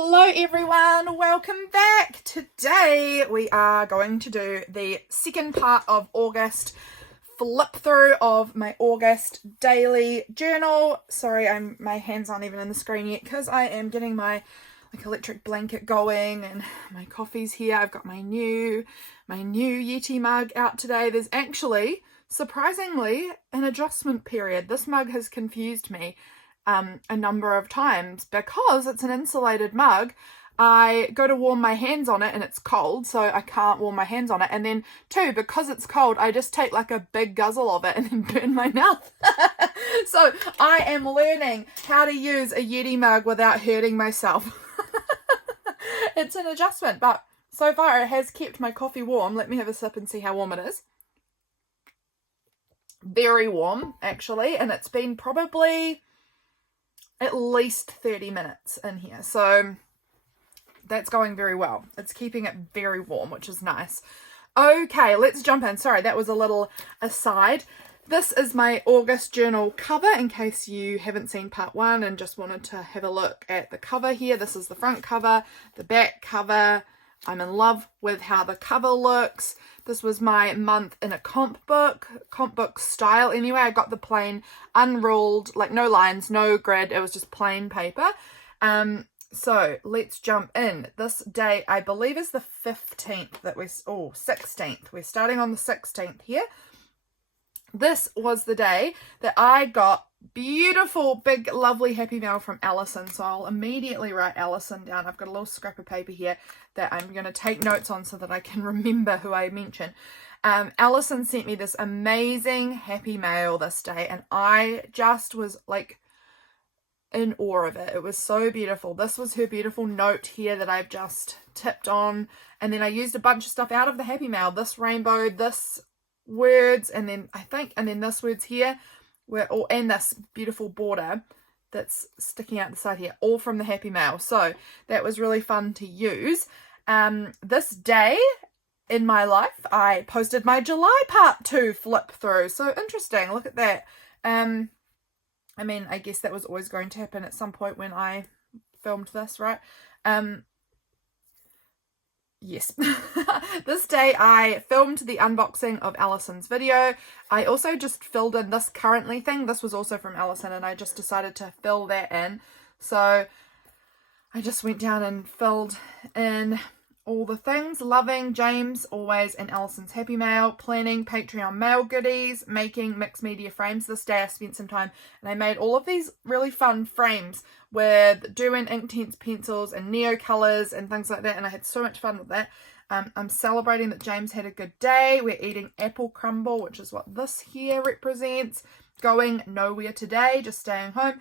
Hello everyone, welcome back. Today we are going to do the second part of August flip through of my August daily journal. Sorry, my hands aren't even in the screen yet because I am getting my electric blanket going and my coffee's here. I've got my new Yeti mug out today. There's actually, surprisingly, an adjustment period. This mug has confused me a number of times because it's an insulated mug. I go to warm my hands on it and it's cold, so I can't warm my hands on it. And then two, because it's cold, I just take like a big guzzle of it and then burn my mouth. So I am learning how to use a Yeti mug without hurting myself. It's an adjustment, but so far it has kept my coffee warm. Let me have a sip and see how warm it is. Very warm, actually, and it's been probably at least 30 minutes in here, so that's going very well. It's keeping it very warm, which is nice. Okay, let's jump in. Sorry, that was a little aside. This is my August journal cover, in case you haven't seen part one and just wanted to have a look at the cover here. This is the front cover, the back cover. I'm in love with how the cover looks. This was my month in a comp book style anyway. I got the plain unruled, like no lines, no grid. It was just plain paper. So let's jump in. This day, I believe, is the 15th 16th. We're starting on the 16th here. This was the day that I got beautiful, big, lovely happy mail from Alison. So I'll immediately write Alison down. I've got a little scrap of paper here that I'm going to take notes on so that I can remember who I mentioned. Alison sent me this amazing happy mail this day, and I just was like in awe of it. It was so beautiful. This was her beautiful note here that I've just tipped on, and then I used a bunch of stuff out of the happy mail. This rainbow, this words, and then this words here and this beautiful border that's sticking out the side here, all from the happy mail. So that was really fun to use. This day in my life, I posted my July part 2 flip through. So interesting, look at that. I mean, I guess that was always going to happen at some point when I filmed this, right? Yes. This day I filmed the unboxing of Alison's video. I also just filled in this currently thing. This was also from Alison, and I just decided to fill that in. So I just went down and filled in all the things. Loving James always and Alison's happy mail, planning Patreon mail goodies, making mixed media frames. This day I spent some time and I made all of these really fun frames with Derwent Inktense pencils and Neo colors and things like that, and I had so much fun with that. I'm celebrating that James had a good day. We're eating apple crumble, which is what this here represents. Going nowhere today, just staying home.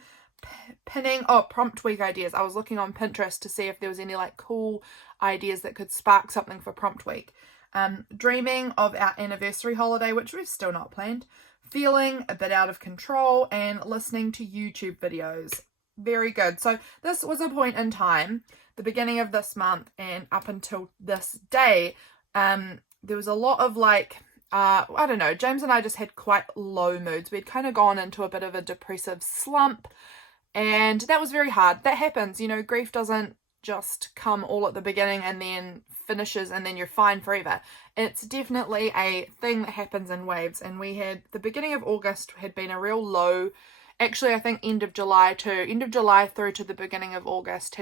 Pinning prompt week ideas. I was looking on Pinterest to see if there was any like cool ideas that could spark something for prompt week. Dreaming of our anniversary holiday, which we've still not planned. Feeling a bit out of control, and listening to YouTube videos. Very good. So this was a point in time, the beginning of this month and up until this day. There was a lot of like I don't know, James and I just had quite low moods. We'd kind of gone into a bit of a depressive slump, and that was very hard. That happens, you know, grief doesn't just come all at the beginning and then finishes and then you're fine forever. It's definitely a thing that happens in waves, and we had, the beginning of August had been a real low. Actually, I think end of July through to the beginning of August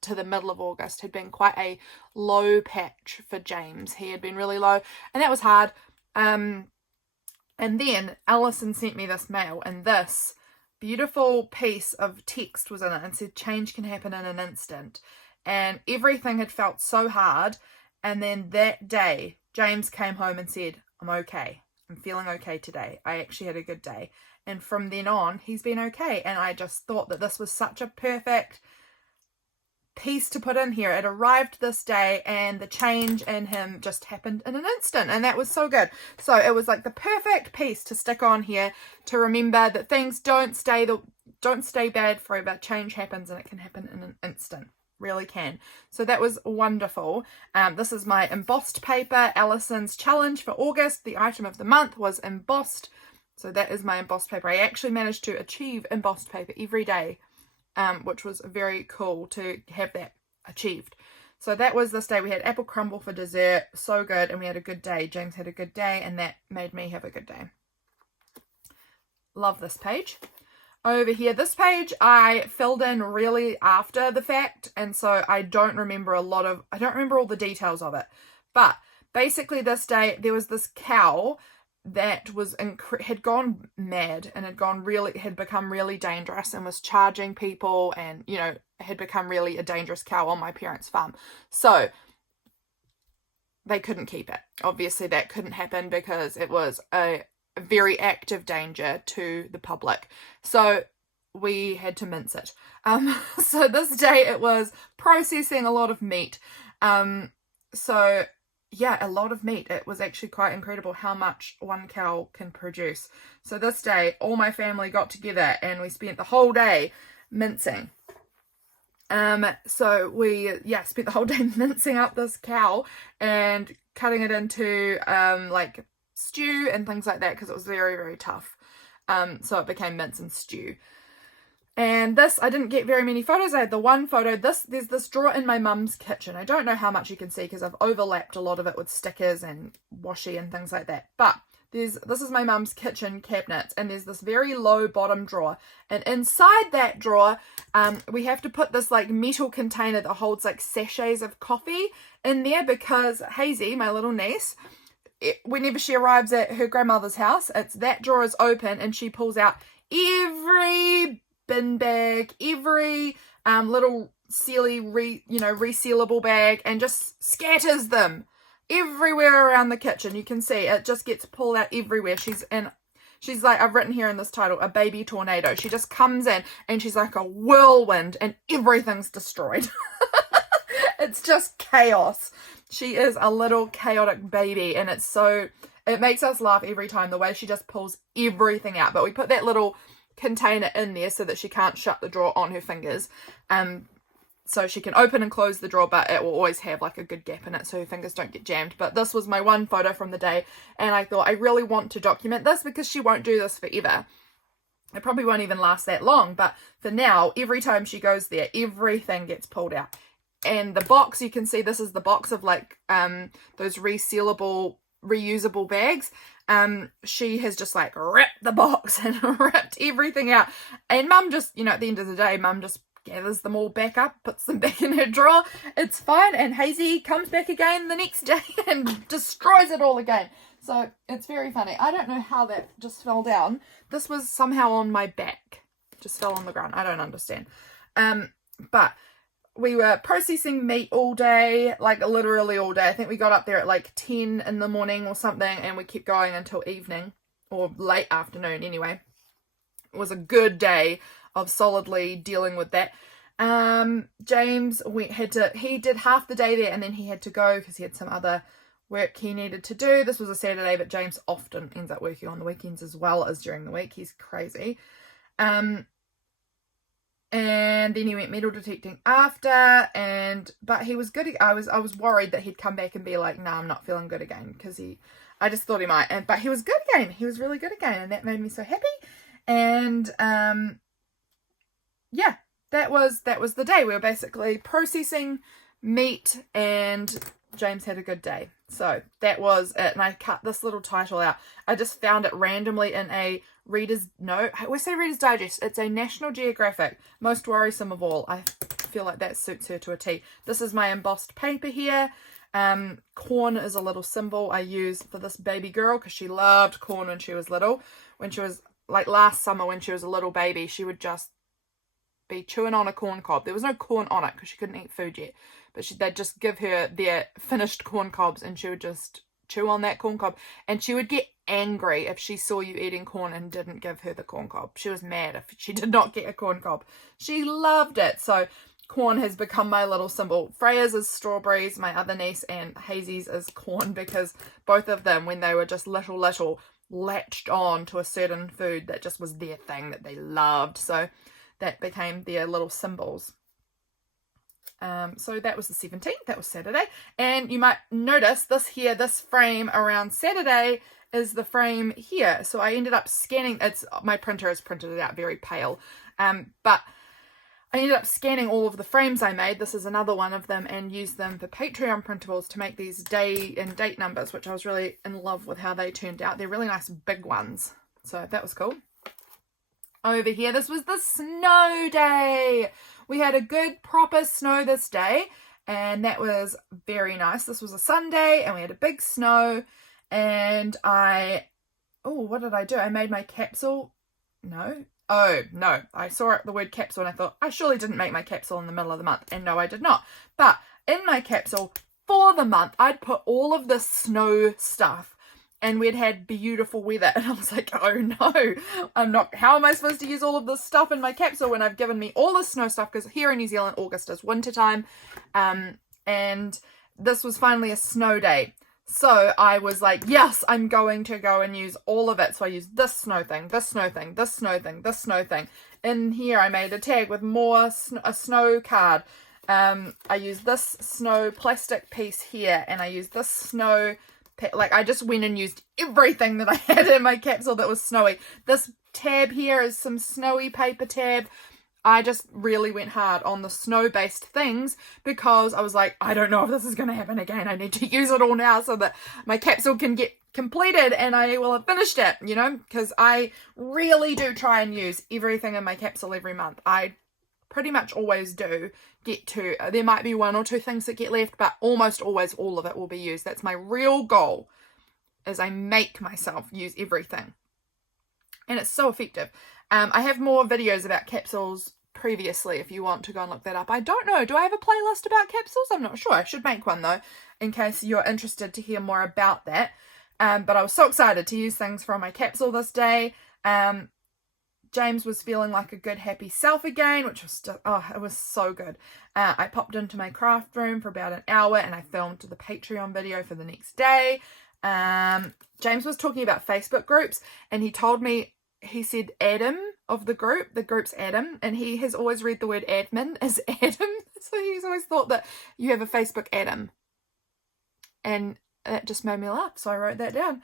to the middle of August had been quite a low patch for James. He had been really low, and that was hard. And then Alison sent me this mail, and this beautiful piece of text was in it and said change can happen in an instant. And everything had felt so hard, and then that day James came home and said, I'm okay. I'm feeling okay today. I actually had a good day. And from then on, he's been okay. And I just thought that this was such a perfect piece to put in here. It arrived this day, and the change in him just happened in an instant. And that was so good. So it was like the perfect piece to stick on here to remember that things don't stay bad forever. Change happens, and it can happen in an instant. Really can. So that was wonderful. This is my embossed paper. Alison's challenge for August, the item of the month, was embossed. So that is my embossed paper. I actually managed to achieve embossed paper every day, which was very cool to have that achieved. So that was this day. We had apple crumble for dessert, so good, and we had a good day. James had a good day, and that made me have a good day. Love this page. Over here, this page I filled in really after the fact, and so I don't remember all the details of it. But basically this day, there was this cow that had gone mad and had become really dangerous and was charging people, and had become really a dangerous cow on my parents' farm. So they couldn't keep it. Obviously that couldn't happen because it was a very active danger to the public. So we had to mince it. So this day it was processing a lot of meat. So yeah, a lot of meat. It was actually quite incredible how much one cow can produce. So this day, all my family got together and we spent the whole day mincing. So we, spent the whole day mincing up this cow and cutting it into, like stew and things like that, because it was very, very tough. So it became mince and stew. And this, I didn't get very many photos. I had the one photo. There's this drawer in my mum's kitchen. I don't know how much you can see because I've overlapped a lot of it with stickers and washi and things like that. But this is my mum's kitchen cabinets, and there's this very low bottom drawer. And inside that drawer, we have to put this like metal container that holds like sachets of coffee in there, because Hazy, my little niece, whenever she arrives at her grandmother's house, that drawer is open and she pulls out every bin bag, every little silly resealable bag, and just scatters them everywhere around the kitchen. You can see it just gets pulled out everywhere. She's like, I've written here in this title, a baby tornado. She just comes in and she's like a whirlwind and everything's destroyed. It's just chaos. She is a little chaotic baby, and it makes us laugh every time, the way she just pulls everything out. But we put that little container in there so that she can't shut the drawer on her fingers, so she can open and close the drawer, but it will always have like a good gap in it so her fingers don't get jammed. But this was my one photo from the day, and I thought I really want to document this because she won't do this forever. It probably won't even last that long, but for now, every time she goes there, everything gets pulled out. And the box, you can see this is the box of like those resealable, reusable bags. She has just like ripped the box and ripped everything out. And Mum just, at the end of the day, Mum just gathers them all back up, puts them back in her drawer. It's fine. And Hazy comes back again the next day and destroys it all again. So it's very funny. I don't know how that just fell down. This was somehow on my back. Just fell on the ground. I don't understand. But we were processing meat all day, like literally all day. I think we got up there at like 10 in the morning or something, and we kept going until evening or late afternoon anyway. It was a good day of solidly dealing with that. James, he did half the day there, and then he had to go because he had some other work he needed to do. This was a Saturday, but James often ends up working on the weekends as well as during the week. He's crazy. And then he went metal detecting after, but he was good. I was worried that he'd come back and be like, no, I'm not feeling good again, because I just thought he might. But he was good again. He was really good again, and that made me so happy. And yeah, that was the day. We were basically processing meat, and James had a good day. So that was it. And I cut this little title out. I just found it randomly in a I always say Reader's Digest. It's a National Geographic, most worrisome of all. I feel like that suits her to a T. This is my embossed paper here. Corn is a little symbol I use for this baby girl because she loved corn when she was little. When she was, like last summer when she was a little baby, she would just be chewing on a corn cob. There was no corn on it because she couldn't eat food yet. But they'd just give her their finished corn cobs, and she would just chew on that corn cob. And she would get angry if she saw you eating corn and didn't give her the corn cob. She was mad if she did not get a corn cob. She loved it. So corn has become my little symbol. Freya's is strawberries, my other niece, and Hazy's is corn, because both of them, when they were just little, latched on to a certain food that just was their thing that they loved. So that became their little symbols. So that was the 17th, that was Saturday. And you might notice this frame around Saturday is the frame here. So I ended up scanning, my printer has printed it out very pale. But I ended up scanning all of the frames I made. This is another one of them, and used them for Patreon printables to make these day and date numbers, which I was really in love with how they turned out. They're really nice big ones. So that was cool. Over here, this was the snow day. We had a good proper snow this day, and that was very nice. This was a Sunday, and we had a big snow, and what did I do? I made my capsule. No. Oh, no. I saw the word capsule and I thought, I surely didn't make my capsule in the middle of the month. And no, I did not. But in my capsule for the month, I'd put all of this snow stuff, and we'd had beautiful weather. And I was like, oh no, how am I supposed to use all of this stuff in my capsule when I've given me all this snow stuff? Because here in New Zealand, August is winter time. And this was finally a snow day. So I was like, yes, I'm going to go and use all of it. So I used this snow thing, this snow thing, this snow thing, this snow thing. In here, I made a tag with a snow card. I used this snow plastic piece here, and I used this snow, I just went and used everything that I had in my capsule that was snowy. This tab here is some snowy paper tab. I just really went hard on the snow-based things because I was like, I don't know if this is going to happen again. I need to use it all now so that my capsule can get completed and I will have finished it, because I really do try and use everything in my capsule every month. I pretty much always do get to, there might be one or two things that get left, but almost always all of it will be used. That's my real goal, is I make myself use everything. And it's so effective. I have more videos about capsules previously if you want to go and look that up. I don't know. Do I have a playlist about capsules? I'm not sure. I should make one though, in case you're interested to hear more about that. But I was so excited to use things from my capsule this day. James was feeling like a good, happy self again, which was it was so good. I popped into my craft room for about an hour and I filmed the Patreon video for the next day. James was talking about Facebook groups, and he told me, he said Adam of the group's Adam, and he has always read the word admin as Adam, so he's always thought that you have a Facebook Adam, and that just made me laugh, so I wrote that down,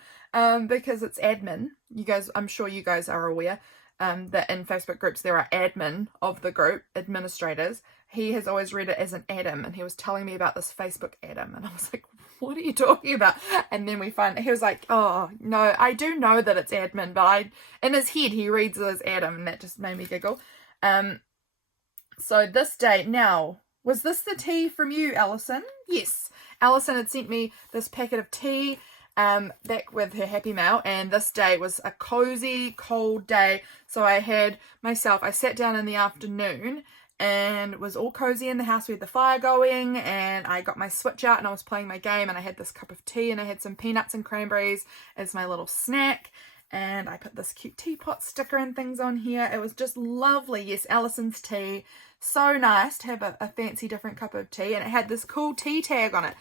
because it's admin. You guys, I'm sure you guys are aware that in Facebook groups there are admin of the group, administrators. He has always read it as an Adam, and he was telling me about this Facebook Adam, and I was like, what are you talking about? And then he was like, oh, no, I do know that it's admin, but in his head, he reads it as Adam, and that just made me giggle. So this day, now, was this the tea from you, Alison? Yes. Alison had sent me this packet of tea, back with her Happy Mail, and this day was a cozy, cold day. So I sat down in the afternoon, and it was all cozy in the house. We had the fire going, and I got my Switch out and I was playing my game, and I had this cup of tea, and I had some peanuts and cranberries as my little snack, and I put this cute teapot sticker and things on here. It was just lovely. Yes, Alison's tea. So nice to have a fancy different cup of tea, and it had this cool tea tag on it.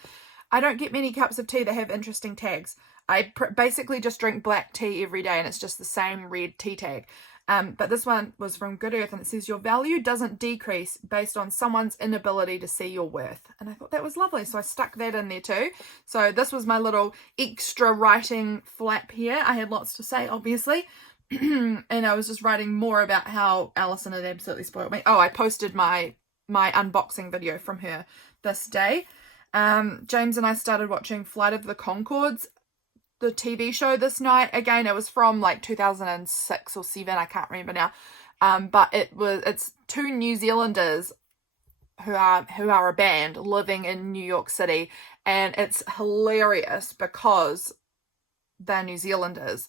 I don't get many cups of tea that have interesting tags. I basically just drink black tea every day, and it's just the same red tea tag. But this one was from Good Earth, and it says, your value doesn't decrease based on someone's inability to see your worth. And I thought that was lovely, so I stuck that in there too. So this was my little extra writing flap here. I had lots to say, obviously. And I was just writing more about how Alison had absolutely spoiled me. Oh, I posted my unboxing video from her this day. James and I started watching Flight of the Conchords, the TV show, this night. Again, it was from like 2006 or 7, I can't remember now. But it's two New Zealanders who are a band living in New York City, and it's hilarious because they're New Zealanders,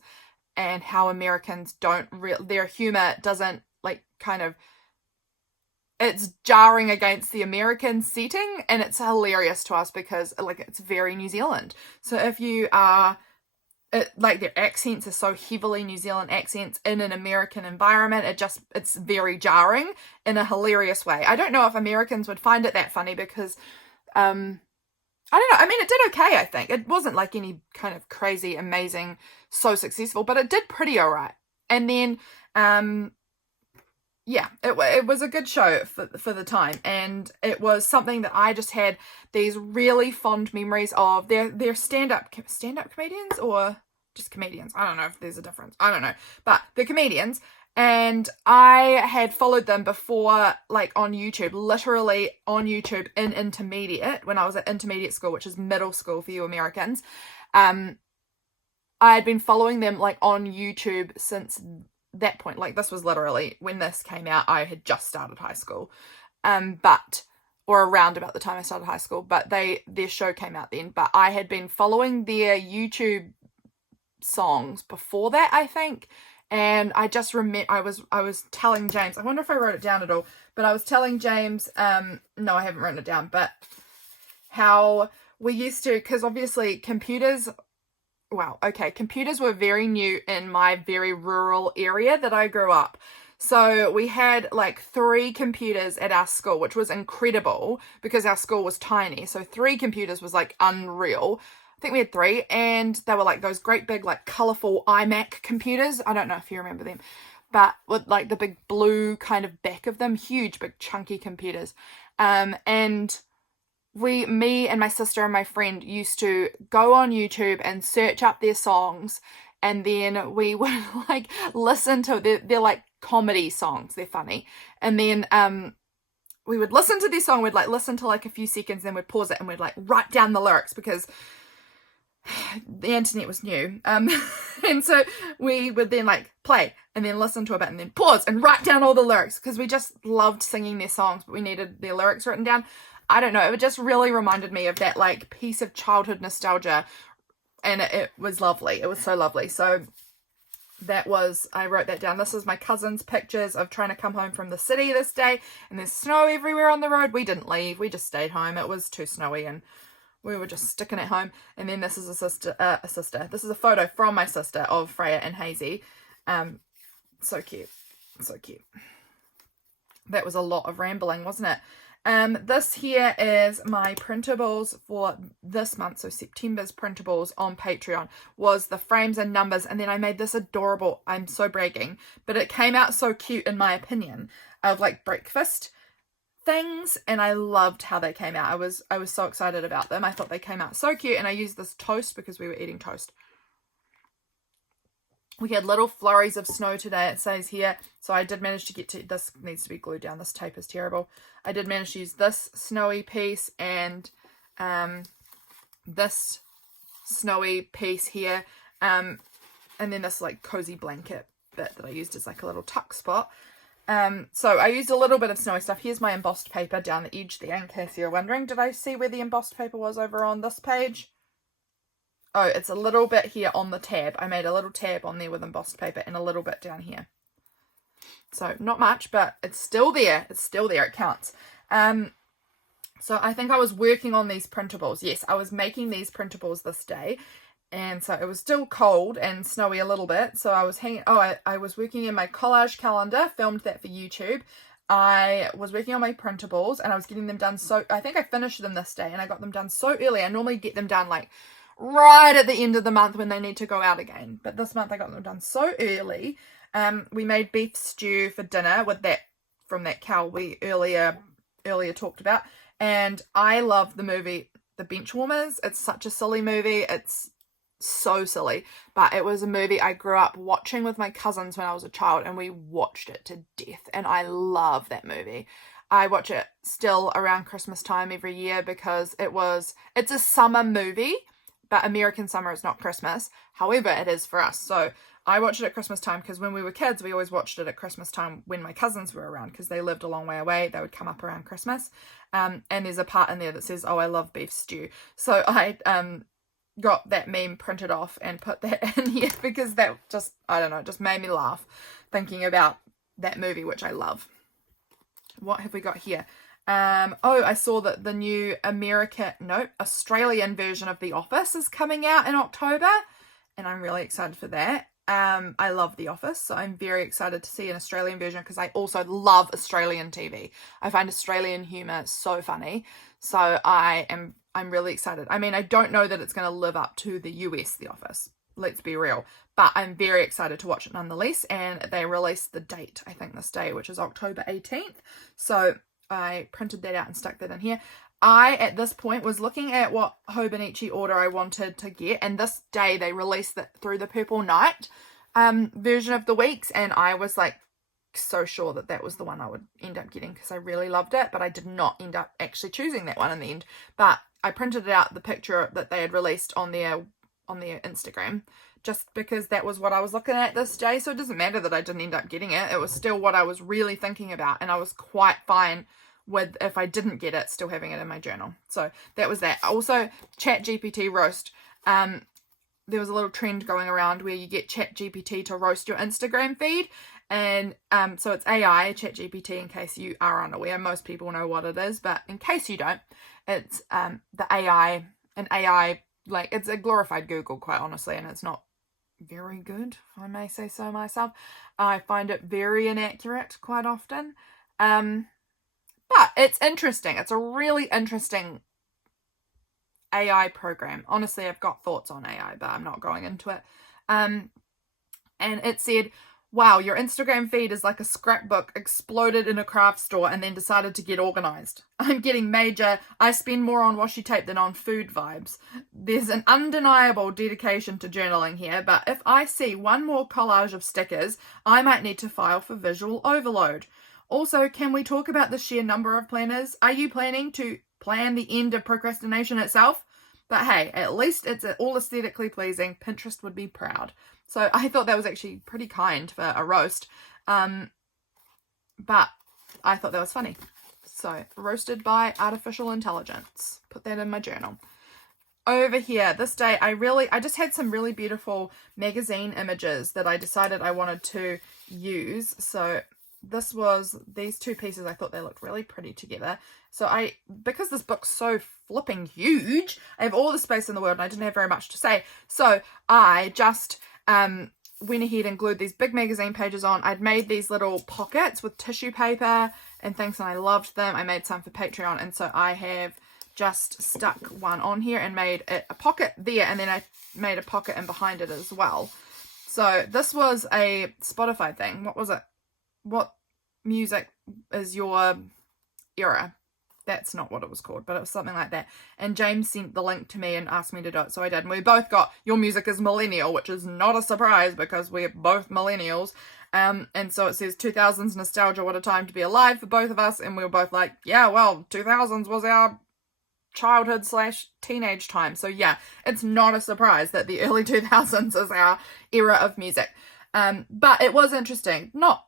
and how Americans their humor doesn't it's jarring against the American setting, and it's hilarious to us because it's very New Zealand. So if you are their accents are so heavily New Zealand accents in an American environment, it's very jarring in a hilarious way. I don't know if Americans would find it that funny because I don't know. I mean, it did okay, I think. It wasn't like any kind of crazy, amazing, so successful, but it did pretty alright. And then yeah, it was a good show for the time, and it was something that I just had these really fond memories of. They're stand-up comedians, or just comedians. I don't know if there's a difference. I don't know. But they're comedians, And I had followed them before, like on YouTube, literally on YouTube in intermediate, when I was at intermediate school, which is middle school for you Americans. I had been following them like on YouTube since that point. Like this was literally when this came out, I had just started high school. Or around about the time I started high school, but their show came out then. But I had been following their YouTube songs before that, I think. And I just remember I was telling James, I wonder if I wrote it down at all, but I was telling James, no, I haven't written it down, but how we used to, because obviously computers were very new in my very rural area that I grew up. So we had like 3 computers at our school, which was incredible because our school was tiny. So 3 computers was like unreal. I think we had 3, and they were like those great big like colourful iMac computers. I don't know if you remember them, but with like the big blue kind of back of them, huge, big chunky computers. And me and my sister and my friend used to go on YouTube and search up their songs, and then we would like listen to they're like comedy songs. They're funny. And then we would listen to their song. We'd like listen to like a few seconds, then we'd pause it and we'd like write down the lyrics because the internet was new. And so we would then like play and then listen to a bit and then pause and write down all the lyrics because we just loved singing their songs, but we needed their lyrics written down. I don't know, it just really reminded me of that like piece of childhood nostalgia, and it was lovely. It was so lovely. So I wrote that down. This is my cousin's pictures of trying to come home from the city this day, and there's snow everywhere on the road. We didn't leave, we just stayed home. It was too snowy and we were just sticking at home. And then this is a sister. This is a photo from my sister of Freya and Hazy. So cute. So cute. That was a lot of rambling, wasn't it? This here is my printables for this month. So September's printables on Patreon was the frames and numbers. And then I made this adorable, I'm so bragging, but it came out so cute in my opinion, of like breakfast things, and I loved how they came out. I was so excited about them. I thought they came out so cute, and I used this toast because we were eating toast. We had little flurries of snow today, it says here. So I did manage to get to, this needs to be glued down. This tape is terrible. I did manage to use this snowy piece and this snowy piece here. And then this like cozy blanket bit that I used as like a little tuck spot. So I used a little bit of snowy stuff. Here's my embossed paper down the edge there, in case you're wondering. Did I see where the embossed paper was over on this page? Oh, it's a little bit here on the tab. I made a little tab on there with embossed paper and a little bit down here. So not much, but it's still there. It's still there. It counts. So I think I was working on these printables. Yes, I was making these printables this day. And so it was still cold and snowy a little bit. So I was I was working in my collage calendar, filmed that for YouTube. I was working on my printables and I was getting them done. So I think I finished them this day and I got them done so early. I normally get them done like right at the end of the month when they need to go out again. But this month I got them done so early. We made beef stew for dinner with that from that cow we earlier talked about. And I love the movie The Benchwarmers. It's such a silly movie. It's so silly, but it was a movie I grew up watching with my cousins when I was a child, and we watched it to death, and I love that movie. I watch it still around Christmas time every year because it's a summer movie, but American summer is not Christmas. However, it is for us. So I watched it at Christmas time because when we were kids, we always watched it at Christmas time when my cousins were around because they lived a long way away. They would come up around Christmas. And there's a part in there that says, "Oh, I love beef stew." So I got that meme printed off and put that in here because that just, I don't know, it just made me laugh thinking about that movie, which I love. What have we got here? I saw that the new Australian version of The Office is coming out in October, and I'm really excited for that. I love The Office, so I'm very excited to see an Australian version because I also love Australian TV. I find Australian humour so funny, so I'm really excited. I mean, I don't know that it's going to live up to the US The Office, let's be real, but I'm very excited to watch it nonetheless. And they released the date, I think this day, which is October 18th, so I printed that out and stuck that in here. I, at this point, was looking at what Hobonichi order I wanted to get, and this day they released that Through the Purple Night version of the weeks, and I was like so sure that that was the one I would end up getting because I really loved it, but I did not end up actually choosing that one in the end. But I printed out the picture that they had released on their Instagram just because that was what I was looking at this day. So it doesn't matter that I didn't end up getting it. It was still what I was really thinking about, and I was quite fine with, if I didn't get it, still having it in my journal. So that was that. Also, ChatGPT roast. There was a little trend going around where you get ChatGPT to roast your Instagram feed. And so it's AI, ChatGPT, in case you are unaware. Most people know what it is, but in case you don't, it's the AI, an AI, like, it's a glorified Google, quite honestly, and it's not very good, if I may say so myself. I find it very inaccurate quite often. But it's interesting. It's a really interesting AI program. Honestly, I've got thoughts on AI, but I'm not going into it. And it said, wow, your Instagram feed is like a scrapbook exploded in a craft store and then decided to get organized. I'm getting major, I spend more on washi tape than on food vibes. There's an undeniable dedication to journaling here, but if I see one more collage of stickers, I might need to file for visual overload. Also, can we talk about the sheer number of planners? Are you planning to plan the end of procrastination itself? But hey, at least it's all aesthetically pleasing. Pinterest would be proud. So I thought that was actually pretty kind for a roast. But I thought that was funny. So, roasted by artificial intelligence. Put that in my journal. Over here, this day, I just had some really beautiful magazine images that I decided I wanted to use. So these two pieces, I thought they looked really pretty together. So because this book's so flipping huge, I have all the space in the world and I didn't have very much to say. So I just went ahead and glued these big magazine pages on. I'd made these little pockets with tissue paper and things, and I loved them. I made some for Patreon, and so I have just stuck one on here and made it a pocket there, and then I made a pocket in behind it as well. So this was a Spotify thing. What was it? What music is your era? That's not what it was called, but it was something like that. And James sent the link to me and asked me to do it, so I did. And we both got Your Music is Millennial, which is not a surprise because we're both millennials. And so it says 2000s nostalgia, what a time to be alive for both of us. And we were both like, yeah, well, 2000s was our childhood / teenage time. So yeah, it's not a surprise that the early 2000s is our era of music. But it was interesting, not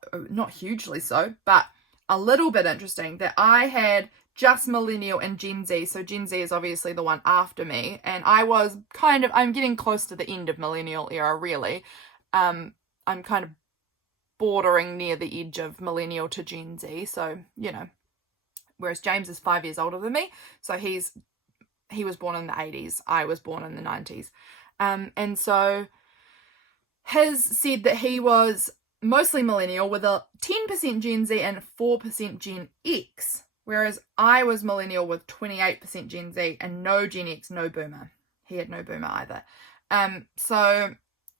hugely so, but a little bit interesting that I had just millennial and Gen Z. So Gen Z is obviously the one after me, and I'm getting close to the end of millennial era, really. I'm kind of bordering near the edge of millennial to Gen Z, so, you know, whereas James is 5 years older than me, so he was born in the 80s, I was born in the 90s. And so his said that he was mostly millennial with a 10% Gen Z and 4% Gen X, whereas I was millennial with 28% Gen Z and no Gen X, no boomer. He had no boomer either. So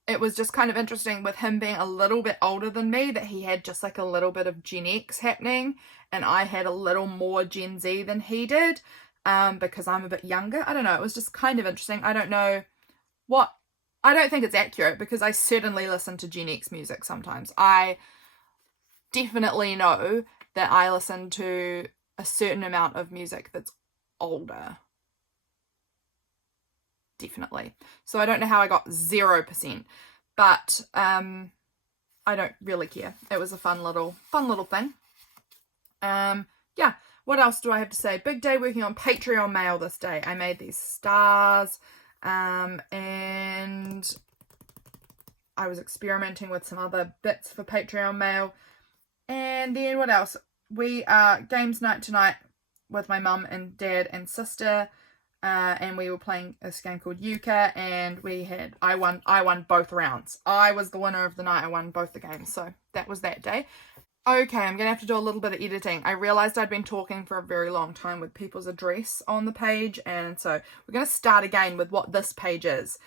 it was just kind of interesting with him being a little bit older than me that he had just like a little bit of Gen X happening, and I had a little more Gen Z than he did, because I'm a bit younger. I don't know. It was just kind of interesting. I don't think it's accurate because I certainly listen to Gen X music sometimes. I definitely know that I listen to a certain amount of music that's older. Definitely. So I don't know how I got 0%, but I don't really care. It was a fun little thing. Yeah. What else do I have to say? Big day working on Patreon mail this day. I made these stars. And I was experimenting with some other bits for Patreon mail. And then what else? We games night tonight with my mum and dad and sister, and we were playing this game called Euchre, and I won both rounds. I was the winner of the night. I won both the games, so that was that day. Okay, I'm going to have to do a little bit of editing. I realised I'd been talking for a very long time with people's address on the page, and so we're going to start again with what this page is.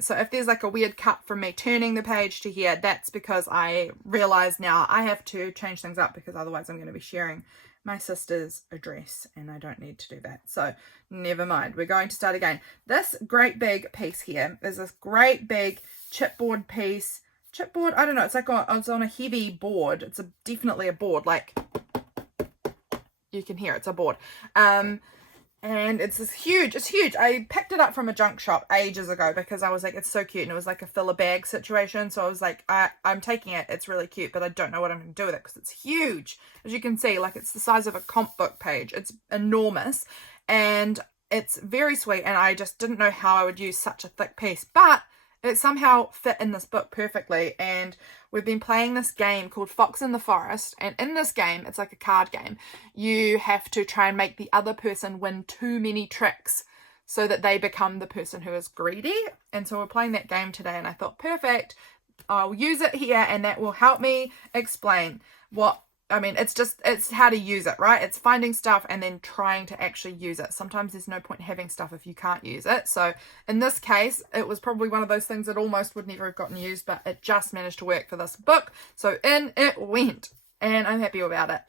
So if there's like a weird cut from me turning the page to here, that's because I realise now I have to change things up because otherwise I'm going to be sharing my sister's address and I don't need to do that. So never mind, we're going to start again. This great big piece here is this great big chipboard piece chipboard. I don't know. It's like it's on a heavy board. It's definitely a board. Like you can hear it's a board. And it's huge. It's huge. I picked it up from a junk shop ages ago because I was like, it's so cute. And it was like a fill a bag situation. So I was like, I'm taking it. It's really cute, but I don't know what I'm going to do with it because it's huge. As you can see, like it's the size of a comp book page. It's enormous and it's very sweet. And I just didn't know how I would use such a thick piece, but it somehow fit in this book perfectly. And we've been playing this game called Fox in the Forest. And in this game, it's like a card game. You have to try and make the other person win too many tricks so that they become the person who is greedy. And so we're playing that game today. And I thought, perfect, I'll use it here. And that will help me explain it's how to use it, right? It's finding stuff and then trying to actually use it. Sometimes there's no point having stuff if you can't use it. So in this case, it was probably one of those things that almost would never have gotten used, but it just managed to work for this book. So in it went, and I'm happy about it.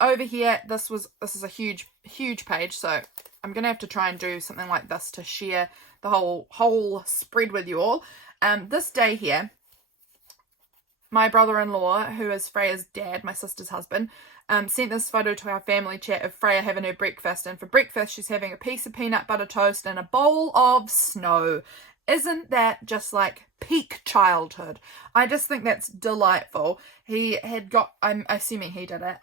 Over here, this is a huge page. So I'm going to have to try and do something like this to share the whole spread with you all. This day here, my brother-in-law, who is Freya's dad, my sister's husband, sent this photo to our family chat of Freya having her breakfast. And for breakfast, she's having a piece of peanut butter toast and a bowl of snow. Isn't that just like peak childhood? I just think that's delightful. He had got, I'm assuming he did it,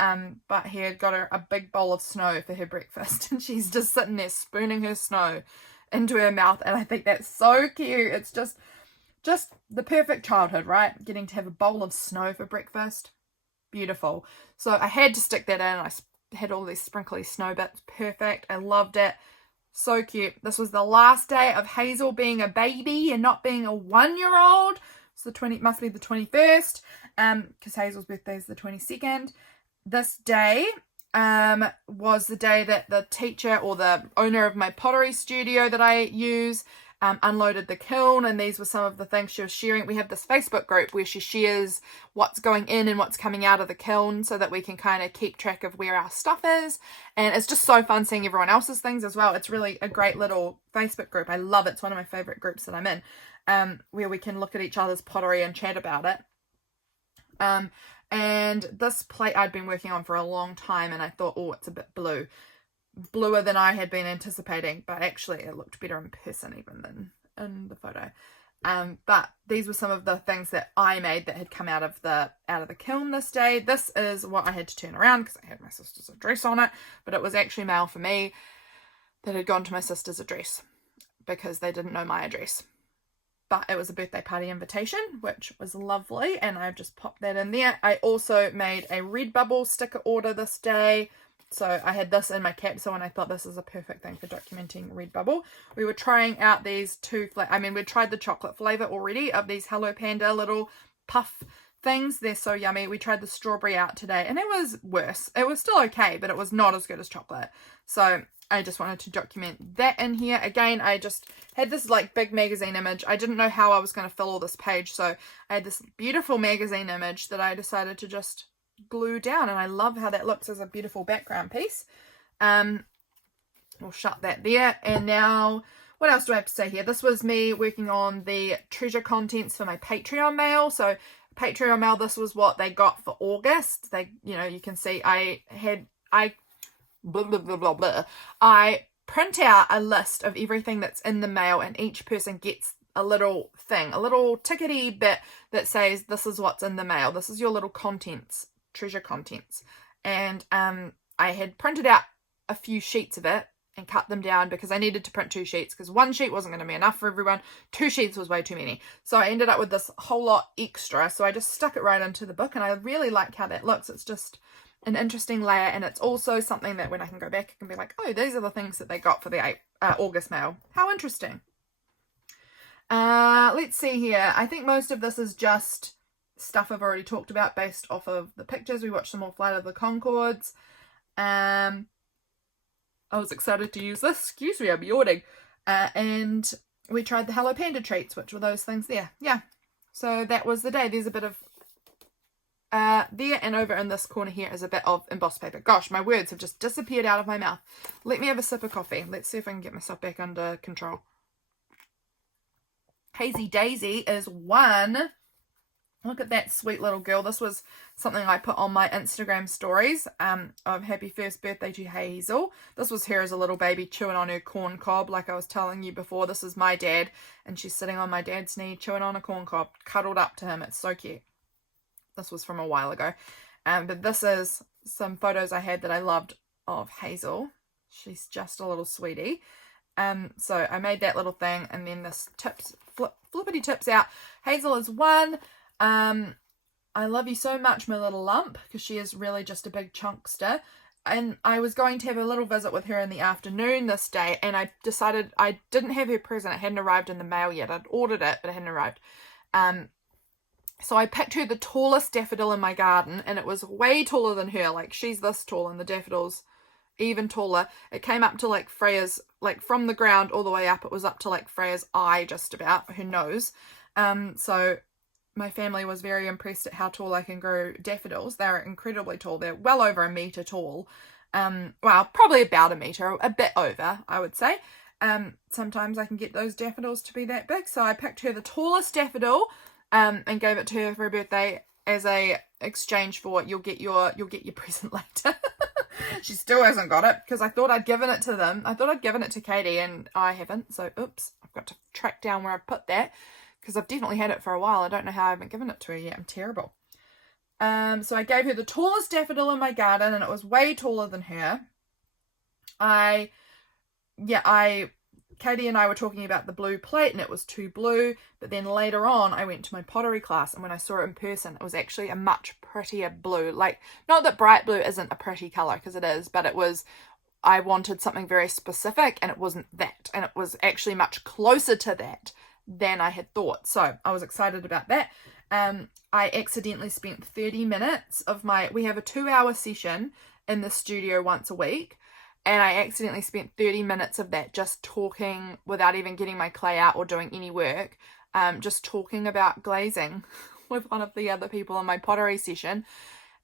but he had got her a big bowl of snow for her breakfast. And she's just sitting there spooning her snow into her mouth. And I think that's so cute. It's just the perfect childhood, right? Getting to have a bowl of snow for breakfast. Beautiful. So I had to stick that in. I had all these sprinkly snow bits. Perfect. I loved it. So cute. This was the last day of Hazel being a baby and not being a 1-year-old. So must be the 21st, because Hazel's birthday is the 22nd. This day was the day that the teacher or the owner of my pottery studio that I use unloaded the kiln, and these were some of the things she was sharing. We have this Facebook group where she shares what's going in and what's coming out of the kiln so that we can kind of keep track of where our stuff is, and it's just so fun seeing everyone else's things as well. It's really a great little Facebook group. I love it. It's one of my favorite groups that I'm in, where we can look at each other's pottery and chat about it. And this plate I'd been working on for a long time, and I thought, oh, it's a bit bluer than I had been anticipating, but actually it looked better in person even than in the photo. But these were some of the things that I made that had come out of the kiln this day. This is what I had to turn around because I had my sister's address on it, but it was actually mail for me that had gone to my sister's address because they didn't know my address. But it was a birthday party invitation, which was lovely, and I've just popped that in there. I also made a Redbubble sticker order this day. So I had this in my capsule, and I thought this is a perfect thing for documenting Redbubble. We were trying out these we'd tried the chocolate flavour already of these Hello Panda little puff things. They're so yummy. We tried the strawberry out today, and it was worse. It was still okay, but it was not as good as chocolate. So I just wanted to document that in here. Again, I just had this like big magazine image. I didn't know how I was going to fill all this page, so I had this beautiful magazine image that I decided to just glue down, and I love how that looks as a beautiful background piece. We'll shut that there. And now, what else do I have to say here? This was me working on the treasure contents for my Patreon mail. So Patreon mail, this was what they got for August. You can see I blah, blah, blah, blah, blah. I print out a list of everything that's in the mail, and each person gets a little thing, a little tickety bit that says, this is what's in the mail. This is your little contents, treasure contents. And I had printed out a few sheets of it and cut them down because I needed to print 2 sheets because 1 sheet wasn't going to be enough for everyone. 2 sheets was way too many. So I ended up with this whole lot extra. So I just stuck it right into the book, and I really like how that looks. It's just an interesting layer, and it's also something that when I can go back, I can be like, oh, these are the things that they got for the August mail. How interesting. Let's see here. I think most of this is just stuff I've already talked about based off of the pictures. We watched some more Flight of the Conchords. I was excited to use this. Excuse me, I'm yawning. And we tried the Hello Panda treats, which were those things there. Yeah. So that was the day. There's a bit of there, and over in this corner here is a bit of embossed paper. Gosh, my words have just disappeared out of my mouth. Let me have a sip of coffee. Let's see if I can get myself back under control. Hazy Daisy is 1. Look at that sweet little girl. This was something I put on my Instagram stories of happy first birthday to Hazel. This was her as a little baby chewing on her corn cob, like I was telling you before. This is my dad, and she's sitting on my dad's knee chewing on a corn cob, cuddled up to him. It's so cute. This was from a while ago. But this is some photos I had that I loved of Hazel. She's just a little sweetie. So I made that little thing, and then this flippity tips out. Hazel is 1. I love you so much, my little lump, because she is really just a big chunkster. And I was going to have a little visit with her in the afternoon this day, and I decided I didn't have her present. It hadn't arrived in the mail yet. I'd ordered it, but it hadn't arrived. So I picked her the tallest daffodil in my garden, and it was way taller than her. Like, she's this tall, and the daffodil's even taller. It came up to like Freya's, like from the ground all the way up, it was up to like Freya's eye, just about, her nose. So my family was very impressed at how tall I can grow daffodils. They're incredibly tall. They're well over a metre tall. Well, probably about a metre, a bit over, I would say. Sometimes I can get those daffodils to be that big. So I picked her the tallest daffodil, and gave it to her for her birthday as a exchange for you'll get your present later. She still hasn't got it, because I thought I'd given it to them. I thought I'd given it to Katie, and I haven't. So oops, I've got to track down where I put that, because I've definitely had it for a while. I don't know how I haven't given it to her yet. I'm terrible. So I gave her the tallest daffodil in my garden, and it was way taller than her. Katie and I were talking about the blue plate, and it was too blue. But then later on, I went to my pottery class, and when I saw it in person, it was actually a much prettier blue. Like, not that bright blue isn't a pretty colour, because it is, but it was, I wanted something very specific, and it wasn't that. And it was actually much closer to that than I had thought. So I was excited about that. I accidentally spent 30 minutes of we have a 2-hour session in the studio once a week. And I accidentally spent 30 minutes of that just talking without even getting my clay out or doing any work. Just talking about glazing with one of the other people in my pottery session.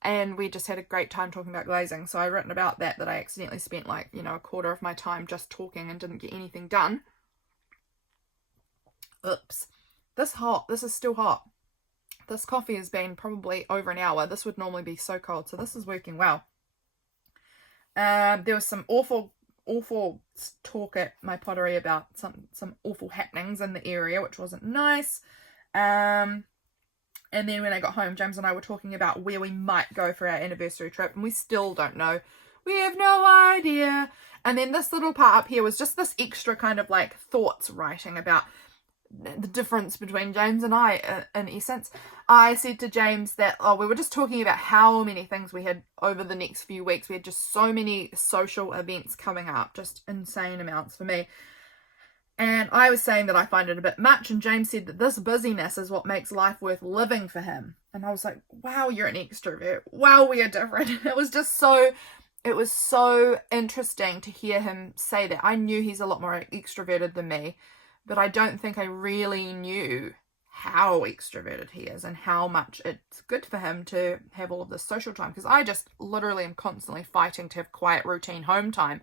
And we just had a great time talking about glazing. So I've written about that I accidentally spent like, a quarter of my time just talking and didn't get anything done. Oops. This is still hot. This coffee has been probably over an hour. This would normally be so cold. So this is working well. There was some awful talk at my pottery about some awful happenings in the area, which wasn't nice. And then when I got home, James and I were talking about where we might go for our anniversary trip, and we still don't know. We have no idea. And then this little part up here was just this extra kind of like thoughts writing about the difference between James and I, in essence. I said to James that, we were just talking about how many things we had over the next few weeks. We had just so many social events coming up, just insane amounts for me. And I was saying that I find it a bit much, and James said that this busyness is what makes life worth living for him. And I was like, wow, you're an extrovert. Wow, we are different. It was so interesting to hear him say that. I knew he's a lot more extroverted than me, but I don't think I really knew how extroverted he is and how much it's good for him to have all of this social time, because I just literally am constantly fighting to have quiet routine home time.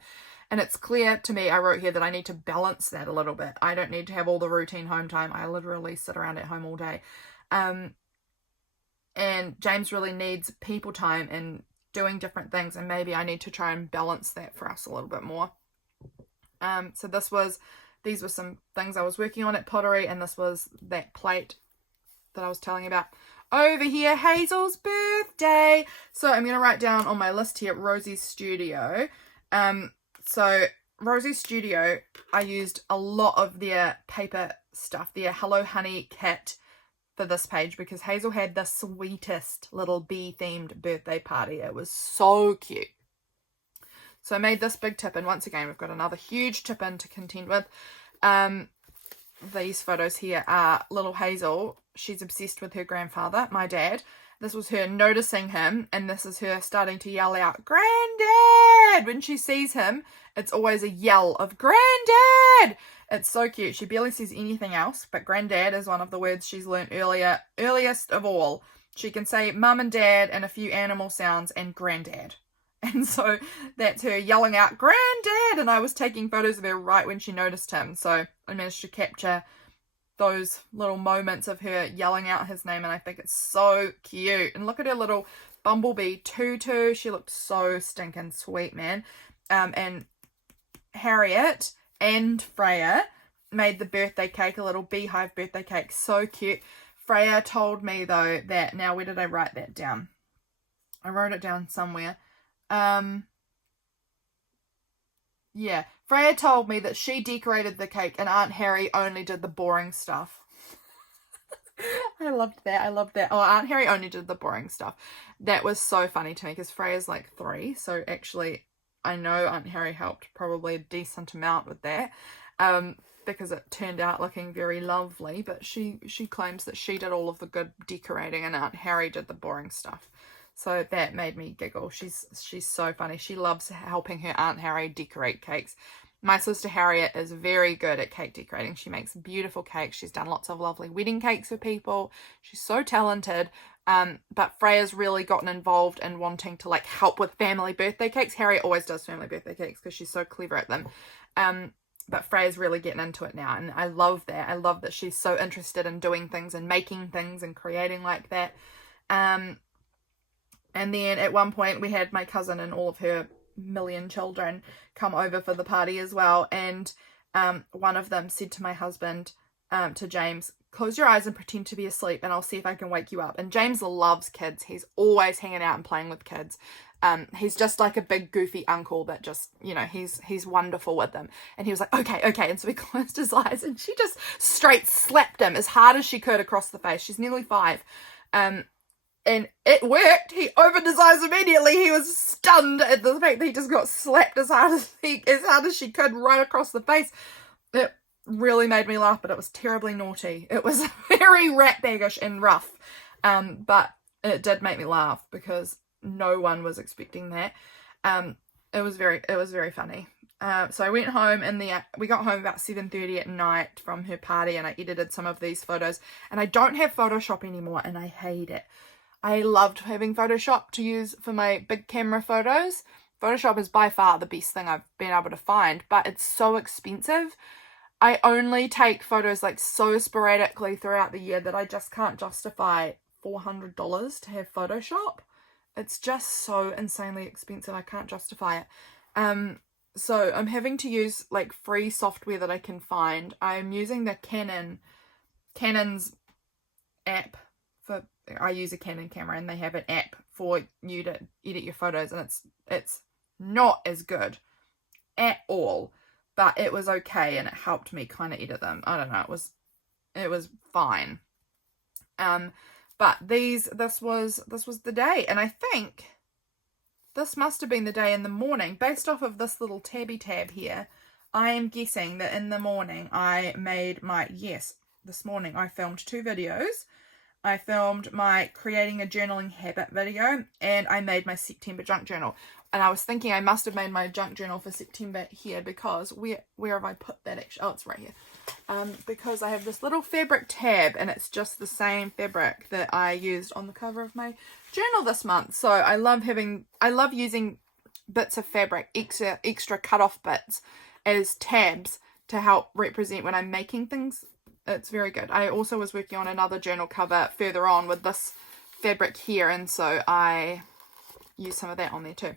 And it's clear to me, I wrote here, that I need to balance that a little bit. I don't need to have all the routine home time. I literally sit around at home all day. And James really needs people time and doing different things, and maybe I need to try and balance that for us a little bit more. So these were some things I was working on at pottery, and this was that plate that I was telling you about. Over here, Hazel's birthday. So I'm going to write down on my list here, Rosie's Studio. So Rosie's Studio, I used a lot of their paper stuff, their Hello Honey kit, for this page, because Hazel had the sweetest little bee-themed birthday party. It was so cute. So I made this big tip, and once again, we've got another huge tip in to contend with. These photos here are little Hazel. She's obsessed with her grandfather, my dad. This was her noticing him, and this is her starting to yell out, "Granddad!" When she sees him, it's always a yell of "Granddad!" It's so cute. She barely says anything else, but Granddad is one of the words she's learnt earliest of all. She can say Mum and Dad and a few animal sounds and Granddad. And so that's her yelling out, "Granddad!" And I was taking photos of her right when she noticed him. So I managed to capture those little moments of her yelling out his name, and I think it's so cute. And look at her little bumblebee tutu. She looked so stinking sweet, man. And Harriet and Freya made the birthday cake, a little beehive birthday cake. So cute. Freya told me, though, that... Now, where did I write that down? I wrote it down somewhere. Yeah. Freya told me that she decorated the cake and Aunt Harry only did the boring stuff. I loved that. I loved that. Oh, Aunt Harry only did the boring stuff. That was so funny to me because Freya's like 3. So actually, I know Aunt Harry helped probably a decent amount with that. Because it turned out looking very lovely. But she claims that she did all of the good decorating and Aunt Harry did the boring stuff. So that made me giggle. She's so funny. She loves helping her Aunt Harry decorate cakes. My sister Harriet is very good at cake decorating. She makes beautiful cakes. She's done lots of lovely wedding cakes for people. She's so talented. But Freya's really gotten involved in wanting to like help with family birthday cakes. Harriet always does family birthday cakes because she's so clever at them. But Freya's really getting into it now. And I love that. I love that she's so interested in doing things and making things and creating like that. And then at one point we had my cousin and all of her million children come over for the party as well. And one of them said to my husband, to James, close your eyes and pretend to be asleep and I'll see if I can wake you up. And James loves kids. He's always hanging out and playing with kids. He's just like a big goofy uncle that just, you know, he's wonderful with them. And he was like, okay. And so he closed his eyes and she just straight slapped him as hard as she could across the face. She's nearly 5. And it worked. He opened his eyes immediately. He was stunned at the fact that he just got slapped as hard as she could right across the face. It really made me laugh, but it was terribly naughty. It was very ratbaggish and rough. But it did make me laugh because no one was expecting that. It was very funny. So I went home and we got home about 7:30 at night from her party, and I edited some of these photos. And I don't have Photoshop anymore, and I hate it. I loved having Photoshop to use for my big camera photos. Photoshop is by far the best thing I've been able to find, but it's so expensive. I only take photos like so sporadically throughout the year that I just can't justify $400 to have Photoshop. It's just so insanely expensive. I can't justify it. So I'm having to use like free software that I can find. I'm using the Canon's app for... I use a Canon camera and they have an app for you to edit your photos, and it's not as good at all, but it was okay and it helped me kind of edit them. I don't know, it was fine. But this was the day, and I think this must have been the day in the morning based off of this little tabby tab here. I am guessing that in the morning I made this morning I filmed 2 videos. I filmed my creating a journaling habit video, and I made my September junk journal. And I was thinking I must have made my junk journal for September here because where have I put that actually? Oh, it's right here. Because I have this little fabric tab and it's just the same fabric that I used on the cover of my journal this month. So I love using bits of fabric, extra cut off bits as tabs to help represent when I'm making things. It's very good. I also was working on another journal cover further on with this fabric here, and so I used some of that on there too.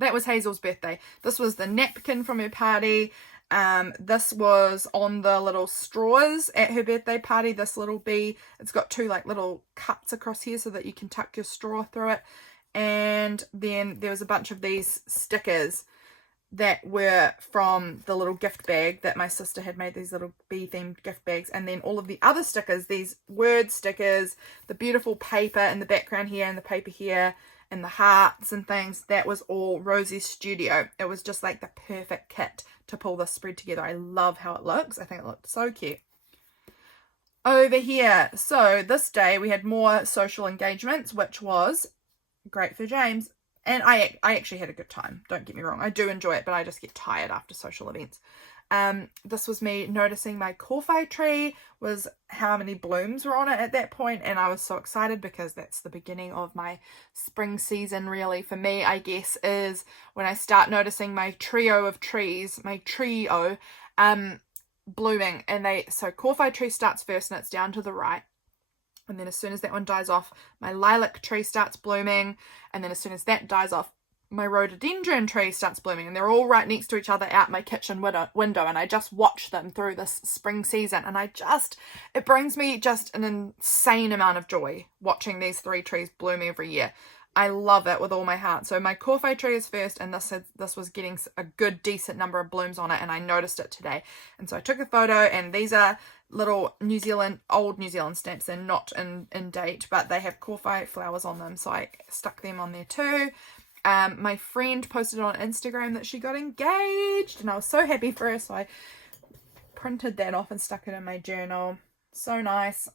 That was Hazel's birthday. This was the napkin from her party. This was on the little straws at her birthday party. This little bee, it's got 2 like little cuts across here so that you can tuck your straw through it. And then there was a bunch of these stickers that were from the little gift bag that my sister had made, these little bee themed gift bags. And then all of the other stickers, these word stickers, the beautiful paper in the background here and the paper here and the hearts and things, that was all Rosie's Studio. It was just like the perfect kit to pull this spread together. I love how it looks. I think it looked so cute. Over here, so this day we had more social engagements, which was great for James. And I actually had a good time. Don't get me wrong. I do enjoy it, but I just get tired after social events. This was me noticing my corfai tree, was how many blooms were on it at that point. And I was so excited because that's the beginning of my spring season, really. For me, I guess, is when I start noticing my trio of trees, my trio, blooming, and so Corfi tree starts first and it's down to the right. And then as soon as that one dies off, my lilac tree starts blooming. And then as soon as that dies off, my rhododendron tree starts blooming. And they're all right next to each other out my kitchen window. And I just watch them through this spring season. And it brings me just an insane amount of joy watching these 3 trees bloom every year. I love it with all my heart. So my Corfi tree is first, and this was getting a good, decent number of blooms on it, and I noticed it today. And so I took a photo, and these are little old New Zealand stamps. They're not in date, but they have Corfi flowers on them, so I stuck them on there too. My friend posted on Instagram that she got engaged, and I was so happy for her, so I printed that off and stuck it in my journal. So nice.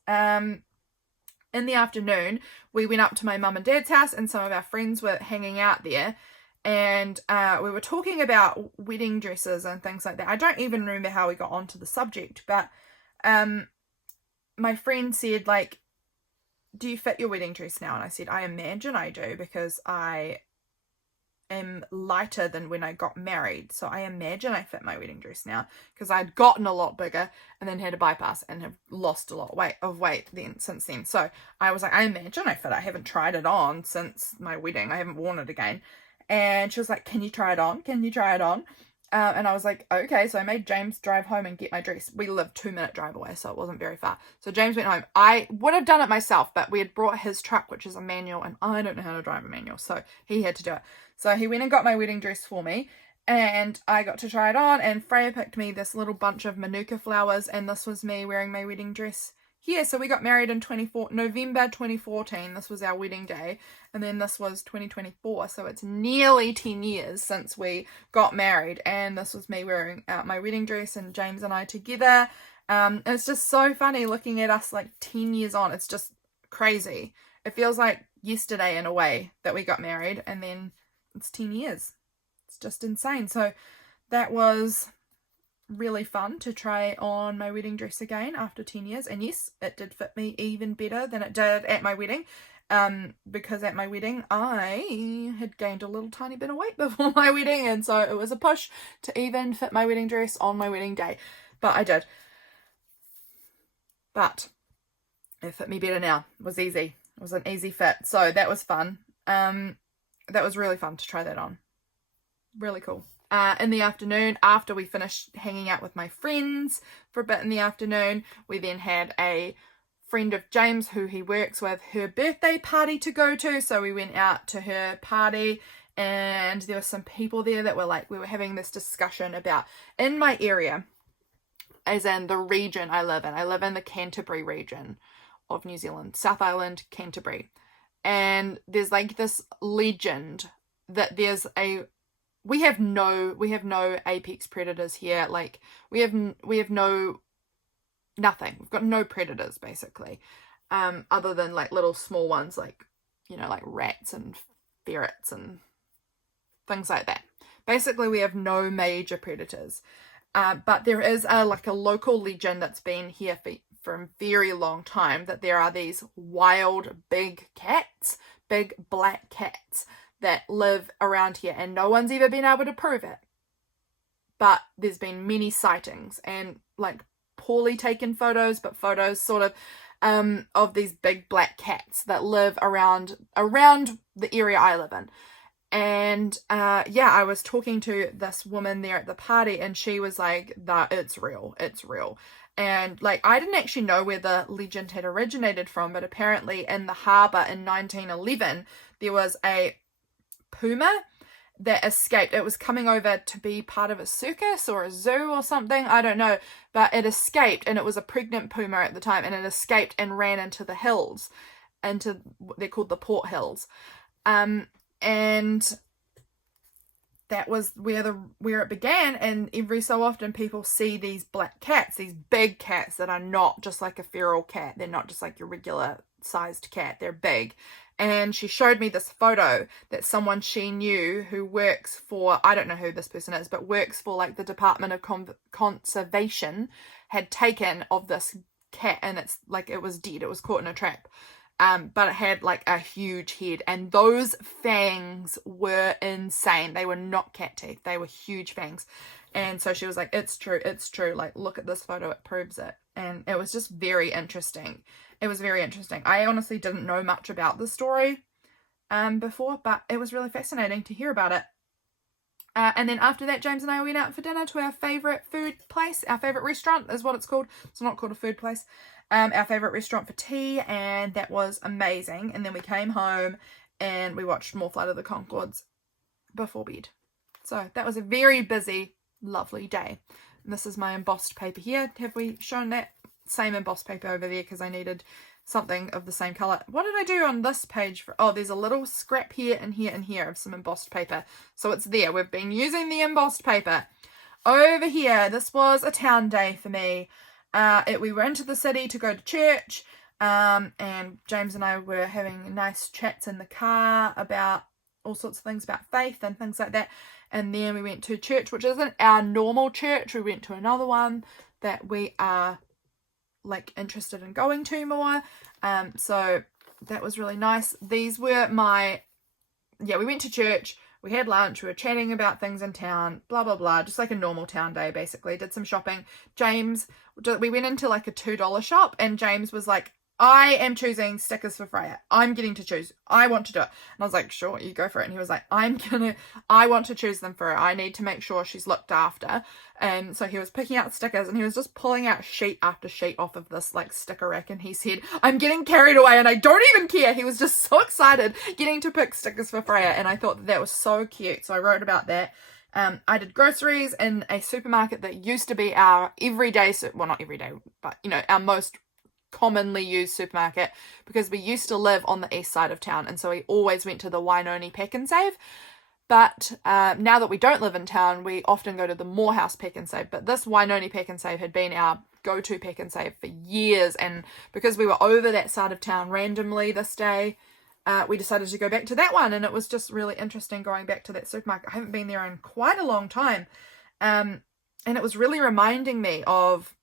In the afternoon, we went up to my mum and dad's house, and some of our friends were hanging out there, and we were talking about wedding dresses and things like that. I don't even remember how we got onto the subject, but my friend said, like, do you fit your wedding dress now? And I said, I imagine I do, because I am lighter than when I got married, so I imagine I fit my wedding dress now, because I'd gotten a lot bigger and then had a bypass and have lost a lot of weight since then. So I was like, I imagine I fit. I haven't tried it on since my wedding. I haven't worn it again. And she was like, can you try it on? Can you try it on? And I was like, okay. So I made James drive home and get my dress. We lived 2-minute drive away, so it wasn't very far. So James went home. I would have done it myself, but we had brought his truck, which is a manual, and I don't know how to drive a manual, so he had to do it. So he went and got my wedding dress for me, and I got to try it on, and Freya picked me this little bunch of manuka flowers, and this was me wearing my wedding dress here. So we got married in November 2014. This was our wedding day, and then this was 2024, so it's nearly 10 years since we got married, and this was me wearing my wedding dress and James and I together. It's just so funny looking at us like 10 years on. It's just crazy. It feels like yesterday in a way that we got married, and then it's 10 years. It's just insane. So that was really fun to try on my wedding dress again after 10 years. And yes, it did fit me even better than it did at my wedding. Because at my wedding, I had gained a little tiny bit of weight before my wedding. And so it was a push to even fit my wedding dress on my wedding day. But I did. But it fit me better now. It was easy. It was an easy fit. So that was fun. That was really fun to try that on. Really cool. In the afternoon, after we finished hanging out with my friends for a bit in the afternoon, we then had a friend of James who he works with, her birthday party to go to. So we went out to her party, and there were some people there that were like, we were having this discussion about, in my area, as in the region I live in the Canterbury region of New Zealand, South Island, Canterbury. And there's like this legend that we have no apex predators here. Like we have nothing. We've got no predators basically, other than like little small ones like, like rats and ferrets and things like that. Basically, we have no major predators. But there is a local legend that's been here for a very long time, that there are these wild big black cats that live around here, and no one's ever been able to prove it. But there's been many sightings and like poorly taken photos, but photos sort of these big black cats that live around the area I live in. And I was talking to this woman there at the party, and she was like, that it's real. And like, I didn't actually know where the legend had originated from, but apparently in the harbour in 1911, there was a puma that escaped. It was coming over to be part of a circus or a zoo or something, I don't know, but it escaped, and it was a pregnant puma at the time, and it escaped and ran into the hills, they're called the Port Hills. And that was where it began. And every so often people see these black cats, these big cats that are not just like a feral cat. They're not just like your regular sized cat. They're big. And she showed me this photo that someone she knew who works for, I don't know who this person is, but works for like the Department of Conservation, had taken of this cat, and it's like it was dead. It was caught in a trap. But it had like a huge head, and those fangs were insane. They were not cat teeth. They were huge fangs. And so she was like, it's true, like, look at this photo, it proves it. And it was just very interesting. It was very interesting. I honestly didn't know much about the story before, but it was really fascinating to hear about it. And then after that, James and I went out for dinner to our favourite food place. Our favourite restaurant is what it's called. It's not called a food place. Our favourite restaurant for tea, and that was amazing. And then we came home and we watched more Flight of the Conchords before bed. So that was a very busy, lovely day. And this is my embossed paper here. Have we shown that? Same embossed paper over there because I needed something of the same colour. What did I do on this page? Oh, there's a little scrap here and here and here of some embossed paper. So it's there. We've been using the embossed paper. Over here, this was a town day for me. We were into the city to go to church, and James and I were having nice chats in the car about all sorts of things about faith and things like that. And then we went to church, which isn't our normal church. We went to another one that we are like interested in going to more. So that was really nice. These were we went to church, we had lunch, we were chatting about things in town, blah blah blah, just like a normal town day basically. Did some shopping. We went into like a $2 shop, and James was like, I am choosing stickers for Freya. I'm getting to choose. I want to do it. And I was like, sure, you go for it. And he was like, I want to choose them for her. I need to make sure she's looked after. And so he was picking out stickers, and he was just pulling out sheet after sheet off of this like sticker rack. And he said, I'm getting carried away and I don't even care. He was just so excited getting to pick stickers for Freya. And I thought that was so cute. So I wrote about that. I did groceries in a supermarket that used to be our everyday, well, not everyday, but our most commonly used supermarket, because we used to live on the east side of town, and so we always went to the Wainoni Pack and Save. But now that we don't live in town, we often go to the Morehouse Pack and Save. But this Wainoni Pack and Save had been our go-to Pack and Save for years, and because we were over that side of town randomly this day, we decided to go back to that one, and it was just really interesting going back to that supermarket. I haven't been there in quite a long time, and it was really reminding me of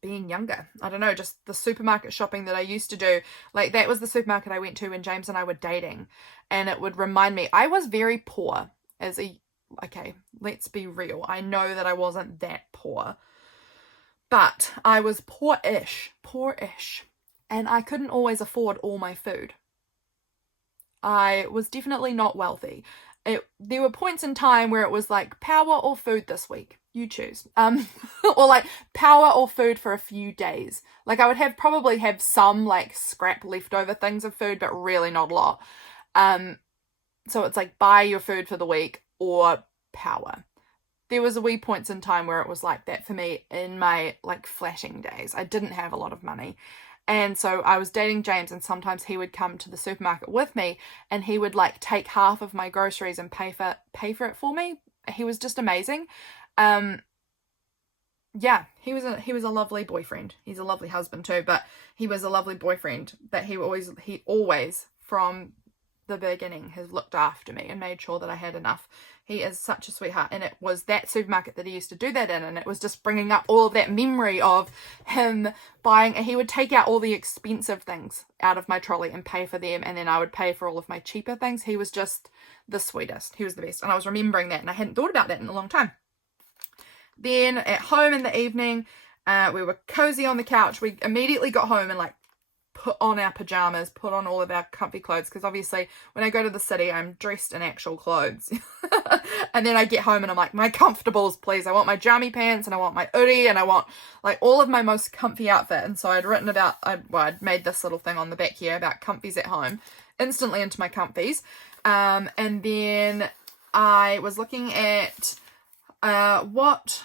being younger. I don't know, just the supermarket shopping that I used to do. Like, that was the supermarket I went to when James and I were dating, and it would remind me, I was very poor okay, let's be real. I know that I wasn't that poor, but I was poor-ish, and I couldn't always afford all my food. I was definitely not wealthy. There were points in time where it was like, power or food this week, you choose. Or like power or food for a few days. Like, I would probably have some like scrap leftover things of food, but really not a lot. So it's like, buy your food for the week or power. There was a wee points in time where it was like that for me in my like flatting days. I didn't have a lot of money. And so I was dating James, and sometimes he would come to the supermarket with me, and he would like take half of my groceries and pay for it for me. He was just amazing. Yeah, he was a lovely boyfriend. He's a lovely husband too, but he was a lovely boyfriend that he always from the beginning has looked after me and made sure that I had enough. He is such a sweetheart, and it was that supermarket that he used to do that in, and it was just bringing up all of that memory of him buying. He would take out all the expensive things out of my trolley and pay for them, and then I would pay for all of my cheaper things. He was just the sweetest. He was the best, and I was remembering that, and I hadn't thought about that in a long time. Then at home in the evening, we were cozy on the couch. We immediately got home and like put on our pajamas, put on all of our comfy clothes, because obviously when I go to the city, I'm dressed in actual clothes. And then I get home and I'm like, my comfortables, please. I want my jammy pants, and I want my hoodie, and I want like all of my most comfy outfit. And so I'd written about, I'd made this little thing on the back here about comfies at home, instantly into my comfies. And then I was looking at what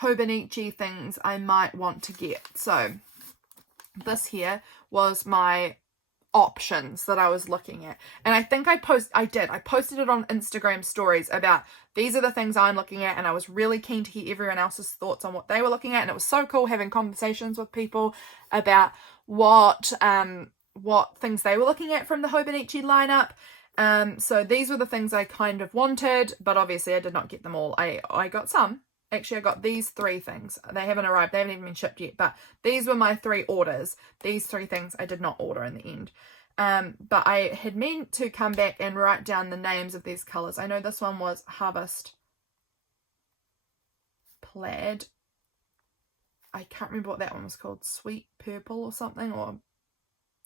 Hobonichi things I might want to get. So this here was my options that I was looking at, and I think I posted it on Instagram stories about, these are the things I'm looking at, and I was really keen to hear everyone else's thoughts on what they were looking at, and it was so cool having conversations with people about what things they were looking at from the Hobonichi lineup. So these were the things I kind of wanted, but obviously I did not get them all. I got some. Actually, I got these 3 things. They haven't arrived. They haven't even been shipped yet. But these were my 3 orders. These 3 things I did not order in the end. But I had meant to come back and write down the names of these colours. I know this one was Harvest plaid. I can't remember what that one was called. Sweet Purple or something, or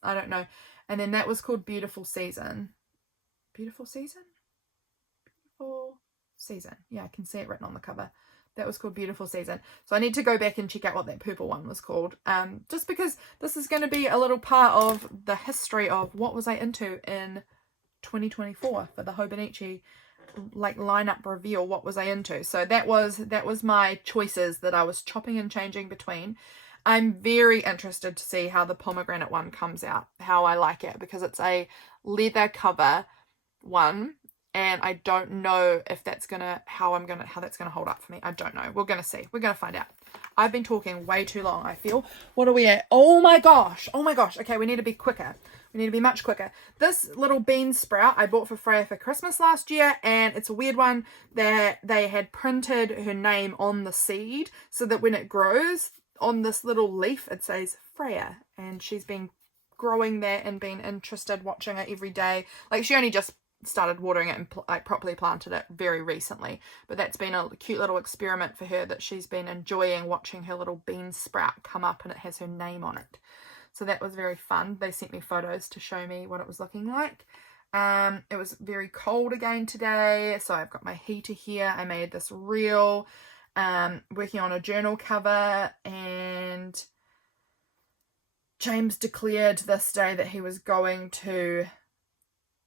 I don't know. And then that was called Beautiful Season. Beautiful Season? Beautiful Season. Yeah, I can see it written on the cover. That was called Beautiful Season. So I need to go back and check out what that purple one was called. Just because this is going to be a little part of the history of what was I into in 2024 for the Hobonichi like lineup reveal. What was I into? So that was my choices that I was chopping and changing between. I'm very interested to see how the pomegranate one comes out, how I like it, because it's a leather cover one, and I don't know if that's gonna how that's gonna hold up for me. I don't know. We're gonna see. We're gonna find out. I've been talking way too long, I feel. What are we at? Oh my gosh. Okay, we need to be quicker. We need to be much quicker. This little bean sprout I bought for Freya for Christmas last year, and it's a weird one that they had printed her name on the seed so that when it grows on this little leaf it says Freya, and she's been growing that and been interested, watching it every day. Like, she only just started watering it and like properly planted it very recently, but that's been a cute little experiment for her that she's been enjoying, watching her little bean sprout come up and it has her name on it. So that was very fun. They sent me photos to show me what it was looking like. It was very cold again today, so I've got my heater here. I made this reel, working on a journal cover, and James declared this day that he was going to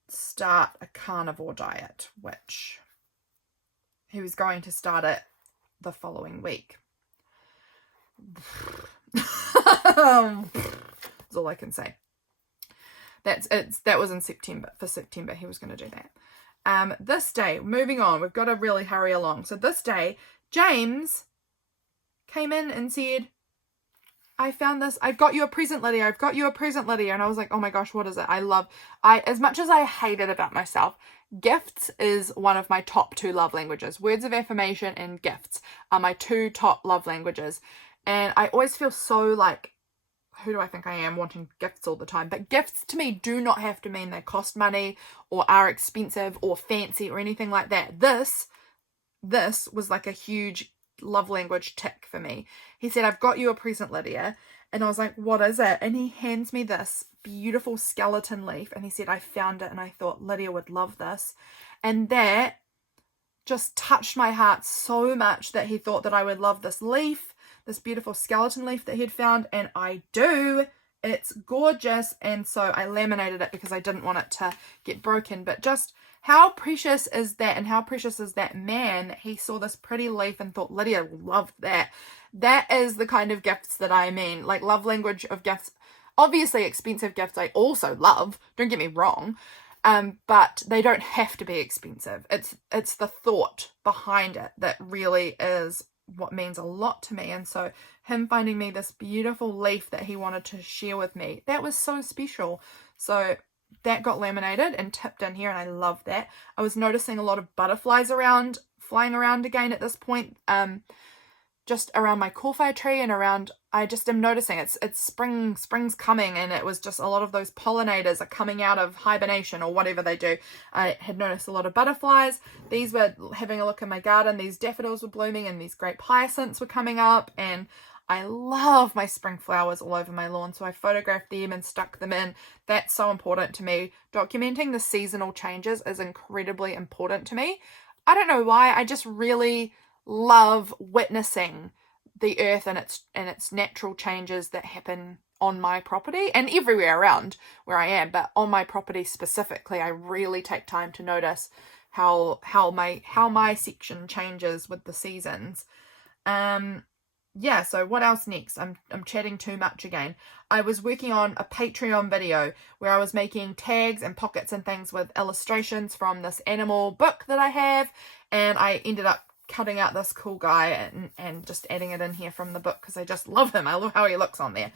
start a carnivore diet, which he was going to start it the following week. That's all I can say. That was in September. For September he was going to do that. This day, moving on, we've got to really hurry along. So this day, James came in and said, I found this. I've got you a present, Lydia. I've got you a present, Lydia. And I was like, oh my gosh, what is it? As much as I hate it about myself, gifts is one of my top 2 love languages. Words of affirmation and gifts are my 2 top love languages. And I always feel so like, who do I think I am, wanting gifts all the time? But gifts to me do not have to mean they cost money or are expensive or fancy or anything like that. This was like a huge love language tick for me. He said, I've got you a present, Lydia. And I was like, what is it? And he hands me this beautiful skeleton leaf. And he said, I found it. And I thought Lydia would love this. And that just touched my heart so much that he thought that I would love this leaf, this beautiful skeleton leaf that he'd found. And I do. It's gorgeous. And so I laminated it because I didn't want it to get broken. But just how precious is that? And how precious is that man that he saw this pretty leaf and thought Lydia loved that. That is the kind of gifts that I mean. Like, love language of gifts. Obviously expensive gifts I also love. Don't get me wrong. But they don't have to be expensive. It's the thought behind it that really is what means a lot to me. And so him finding me this beautiful leaf that he wanted to share with me, that was so special. So that got laminated and tipped in here, and I love that. I was noticing a lot of butterflies flying around again at this point, just around my corfire tree and around. I just am noticing it's spring's coming, and it was just a lot of those pollinators are coming out of hibernation or whatever they do. I had noticed a lot of butterflies. These were having a look in my garden. These daffodils were blooming and these grape hyacinths were coming up, and I love my spring flowers all over my lawn, so I photographed them and stuck them in. That's so important to me. Documenting the seasonal changes is incredibly important to me. I don't know why, I just really love witnessing the earth and its natural changes that happen on my property and everywhere around where I am, but on my property specifically, I really take time to notice how my section changes with the seasons. Yeah, so what else next? I'm chatting too much again. I was working on a Patreon video where I was making tags and pockets and things with illustrations from this animal book that I have, and I ended up cutting out this cool guy and just adding it in here from the book because I just love him. I love how he looks on there.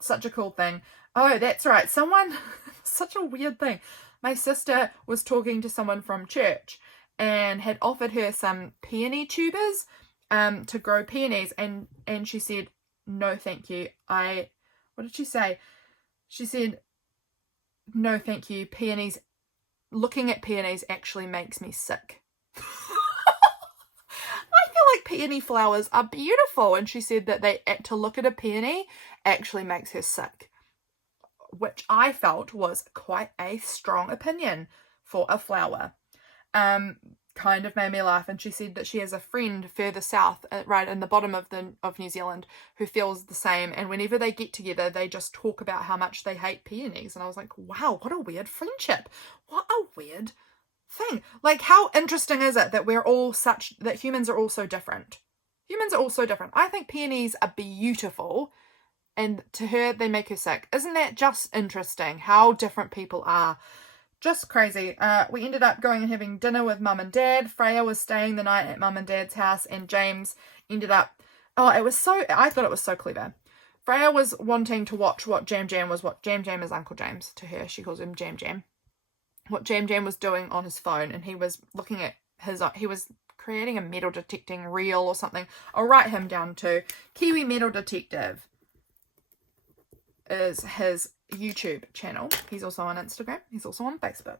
Such a cool thing. Oh, that's right. Someone, such a weird thing. My sister was talking to someone from church and had offered her some peony tubers to grow peonies, and she said, no thank you. What did she say? She said, no thank you, peonies, looking at peonies actually makes me sick. I feel like peony flowers are beautiful. And she said that to look at a peony actually makes her sick, which I felt was quite a strong opinion for a flower. Kind of made me laugh. And she said that she has a friend further south, right in the bottom of New Zealand, who feels the same, and whenever they get together they just talk about how much they hate peonies. And I was like, wow, what a weird friendship, what a weird thing. Like, how interesting is it that that humans are all so different. Humans are all so different. I think peonies are beautiful, and to her they make her sick. Isn't that just interesting how different people are? Just crazy. We ended up going and having dinner with Mum and Dad. Freya was staying the night at Mum and Dad's house, and James ended up... I thought it was so clever. Freya was wanting to watch what Jam Jam was... What Jam Jam is Uncle James to her. She calls him Jam Jam. What Jam Jam was doing on his phone, and he was looking at he was creating a metal detecting reel or something. I'll write him down too. Kiwi Metal Detective is his YouTube channel. He's also on Instagram. He's also on Facebook.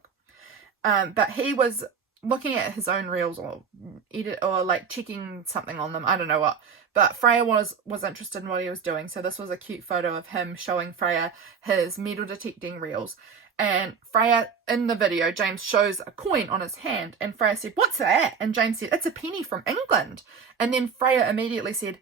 But he was looking at his own reels or like checking something on them. I don't know what. But Freya was interested in what he was doing. So this was a cute photo of him showing Freya his metal detecting reels. And Freya, in the video, James shows a coin on his hand. And Freya said, "What's that?" And James said, "It's a penny from England." And then Freya immediately said,